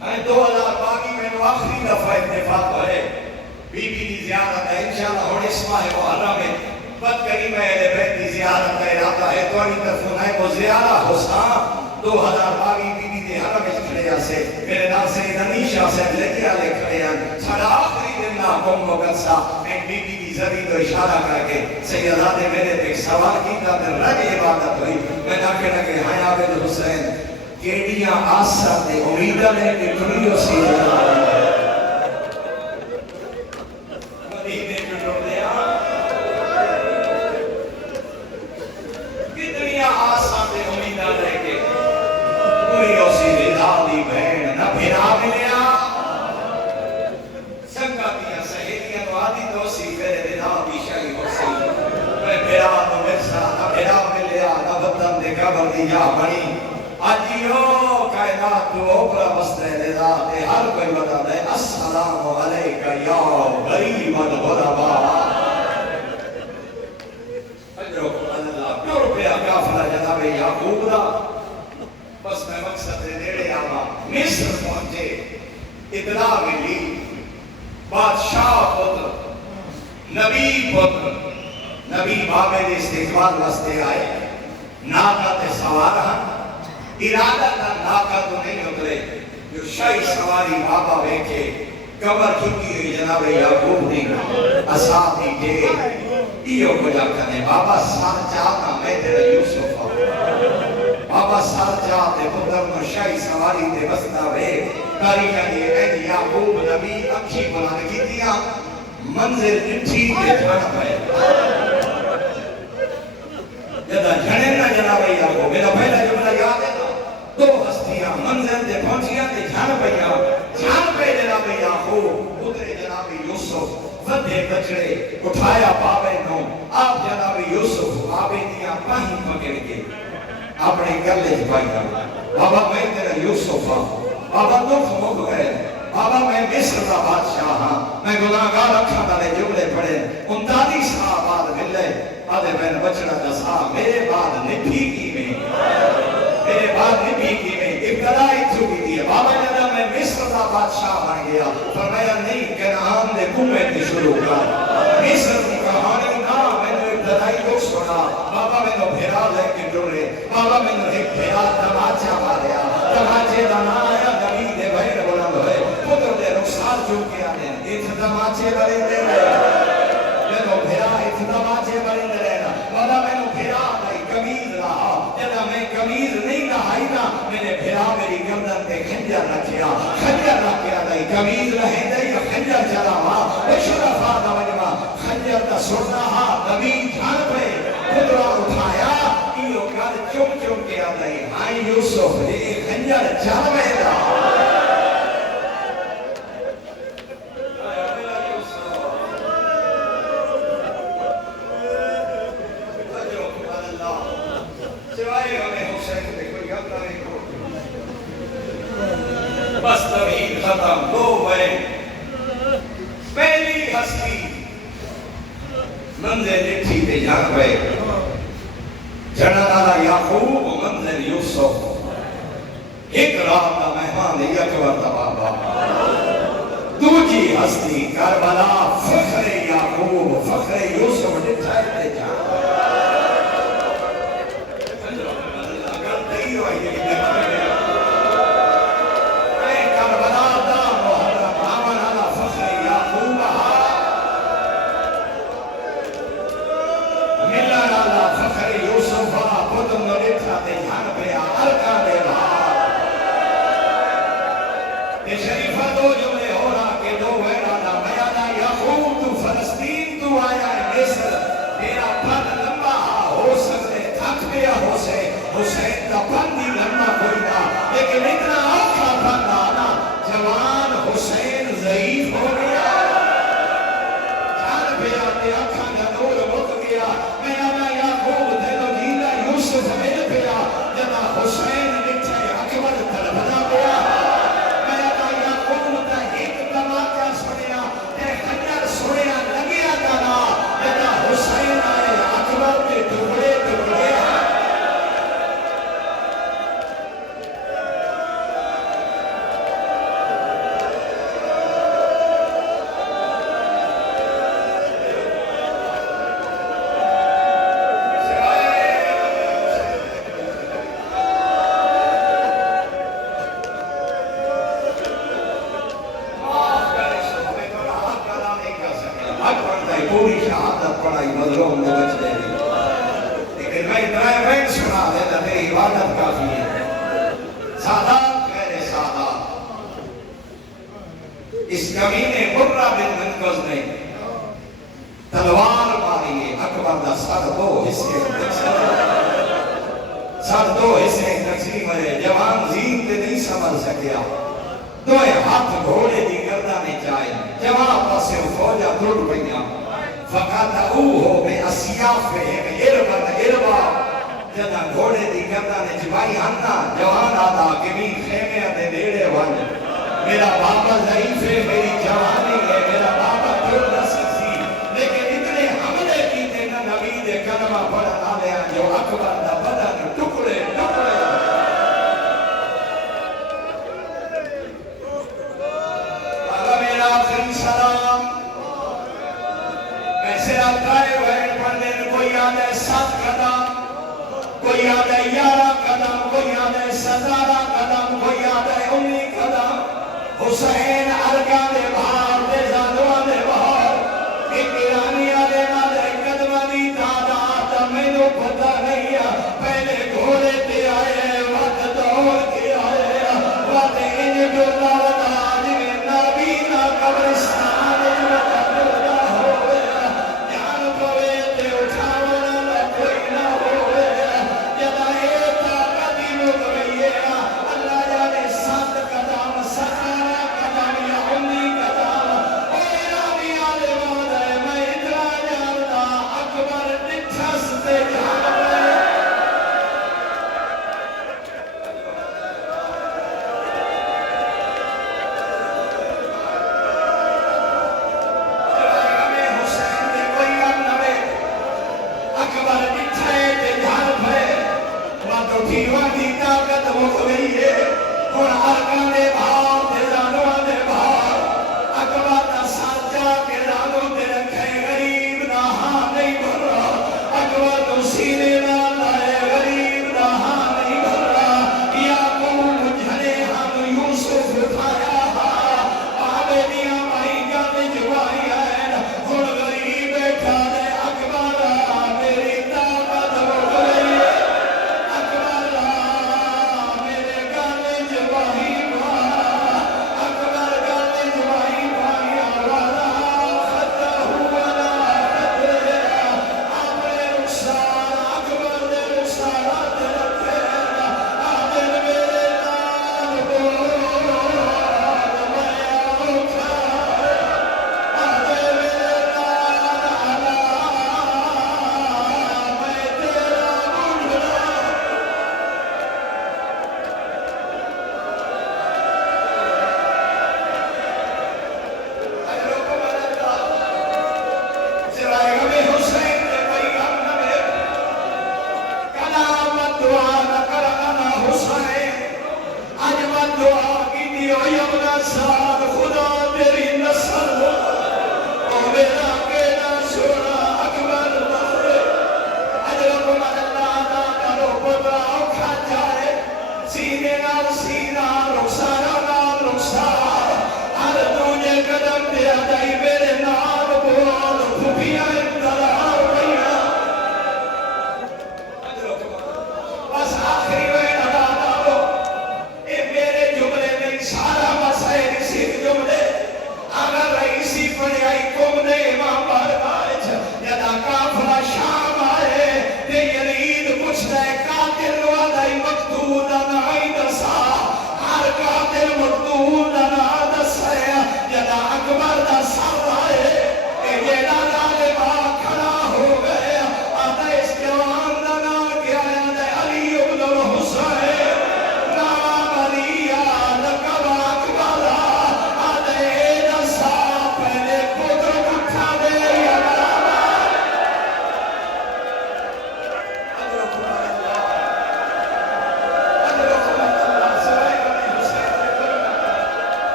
میں 2022 میں آخری دفعہ اتفاق ہوئے بی بی دی زیارت ہے انشاءاللہ اور اس ماہ محرم میں بد کریم اہل بیت دی زیارت کا ارادہ ہے تو انہی طرفوں ہے وہ زیارہ حسان 2022 بی بی دی حرم اس کھڑے سے میرے نام سے انیشہ سے لگیا لے کھڑے ہیں سارا آخری دن نہ قوم مقدسہ میں بی بی دی زمین تو اشارہ کر کے سیدہ نے میرے پہ سوال کی تھا پھر رج عبادت ہوئی میں نہ کہنا کہ ہائے عابد حسین کیڑیاں آسا تے امیدہ نے کہ کلیوں سی مدینے جو ڈر دیا کتنیاں آسا تے امیدہ نے کہ کلیوں سی رضا دی بہن نہ پھرا ملیا سنگا دیا سہیلیاں تو آدھی دوسی پھر رضا دی شاہی ہوسی میں پھرا تو مرسا نہ پھرا ملیا نہ وطن دے قبر دی جا بنی آجیو کائنات تو اوپرا بستے رضا تے ہر کوئی بتا دے السلام علیکہ یا غریب الغربا اجرو اللہ پیور پیا کافلہ جناب یعقوب دا بس میں مقصد دے دیڑے آما مصر پہنچے اطلاع ملی بادشاہ پتر نبی پتر نبی بابے دے استقبال وستے آئے ناکہ تے سوارہ ارادہ کا ناکہ تو نہیں اترے جو شاہی سواری بابا بیٹھے کمر کھکی ہوئی جناب یعقوب دی اصحابی دے ایو کو جا کنے بابا سار چاہتا میں تیرا یوسف ہوں بابا سار چاہتے پتر نو شاہی سواری دے بستا وے کاری کہنی اے یعقوب نبی اکھی بلان کی دیا منزل انٹھی کے جانا پائے جدا جھنے نہ جناب یعقوب میرا پہلا جملہ یاد ہے دو ہستیاں منزل دے پہنچیاں تے جھان پہ جناب یعقوب ادھر جناب یوسف ودھے بچڑے اٹھایا بابے نو آپ جناب یوسف بابے دیا پاہی پکڑ کے اپنے گلے پائیا بابا میں تیرا یوسف ہاں بابا دکھ مک گئے بابا میں مصر کا بادشاہ ہاں میں گناہگار رکھا تارے جملے پڑھے 39 سال بعد ملے آدھے بین بچڑا جسا میرے بعد نبھی کی میں میرے بعد نبی کی میں ابتدائی چکی دی ہے بابا جانا میں مصر کا بادشاہ بن گیا فرمایا نہیں کنعان دے کنویں تے شروع کر مصر کی کہانی نہ میں نے ابتدائی دکھ سنا بابا میں نے پھرا لے کے ڈرے بابا میں نے ایک پھرا تماچا ماریا تماچے دانا آیا نبی دے بہن بلند ہوئے پتر دے رخصار چوکے آنے ایک تماچے برندے رہے میں نے پھرا ایک تماچے برندے رہے بابا میں نے پھرا نہیں کمیز رہا جدا میں کمیز نہیں رہائی نا میں نے پھرا میری گردن تے خنجر رکھیا نہیں کمیز رہے دے یا خنجر چلا ہوا شرفا نوجمہ خنجر تا سننا ہا نبی جھان پہ خدرہ اٹھایا ایو گل چم کے آدھائی ہائی یوسف دے خنجر چل میں دا بس تبھی ختم دو بھائی پہلی ہستی منزل لٹھی تے جان پہ جڑا نالا یعقوب منزل یوسف ایک رات کا مہمان یک مرتبہ دوجی ہستی کربلا فخر یعقوب فخر یوسف لٹھائے تے جان یہ شریفہ دو جملے ہو رہا کہ دو ویرانا میانا یعقوب تو فلسطین تو آیا ہے مصر تیرا پن لمبا ہو سکتے تھک گیا ہو سے حسین کا پن بھی لمبا کوئی نہ لیکن اتنا اوکھا پن آنا جوان حسین ضعیف ہو گیا جان پہ آتے اکھاں کا نور مک گیا میانا یعقوب دلو جیلا یوسف مل پیا جنا حسین نکھے اکبر تلبنا گیا میانا یعقوب تا ایک دماغہ سنیا تے خنجر سنیا لگیا گانا جنا حسین آئے اکبر کے ٹکڑے ٹکڑے پوری شہادت پڑھائی مظلوم نے بچ دے دی لیکن میں اتنا بین سنا دیتا میری عبادت کافی ہے سادات غیر سادات اس کمینے مرہ بن منقذ نے تلوار ماری ہے اکبر دا سر دو حصے تقسیم ہے جوان زین تے نہیں سمجھ سکیا دوئے ہاتھ گھوڑے دی گردانے چاہے جوان پاسے فوجہ ٹوٹ پئیاں فقاتعوه بأسيافهم اربا جدا گھوڑے دی گردانے چبائی ہننا جوان آدھا کمی خیمے دے نیڑے ون میرا بابا ضعیف ہے میری جوانی ہے میرا بابا کیوں نہ سکسی لیکن اتنے حملے کیتے نہ نبی دے کلمہ پڑھنا لیا جو اکبر دا بدن ٹکڑے ٹکڑے آگا میرا آخری سلام ویسے آتائے وین پڑھنے کوئی یاد ہے 7 قدم کوئی یاد ہے 11 قدم کوئی یاد ہے 17 قدم کوئی یاد ہے 19 قدم حسین ارگانے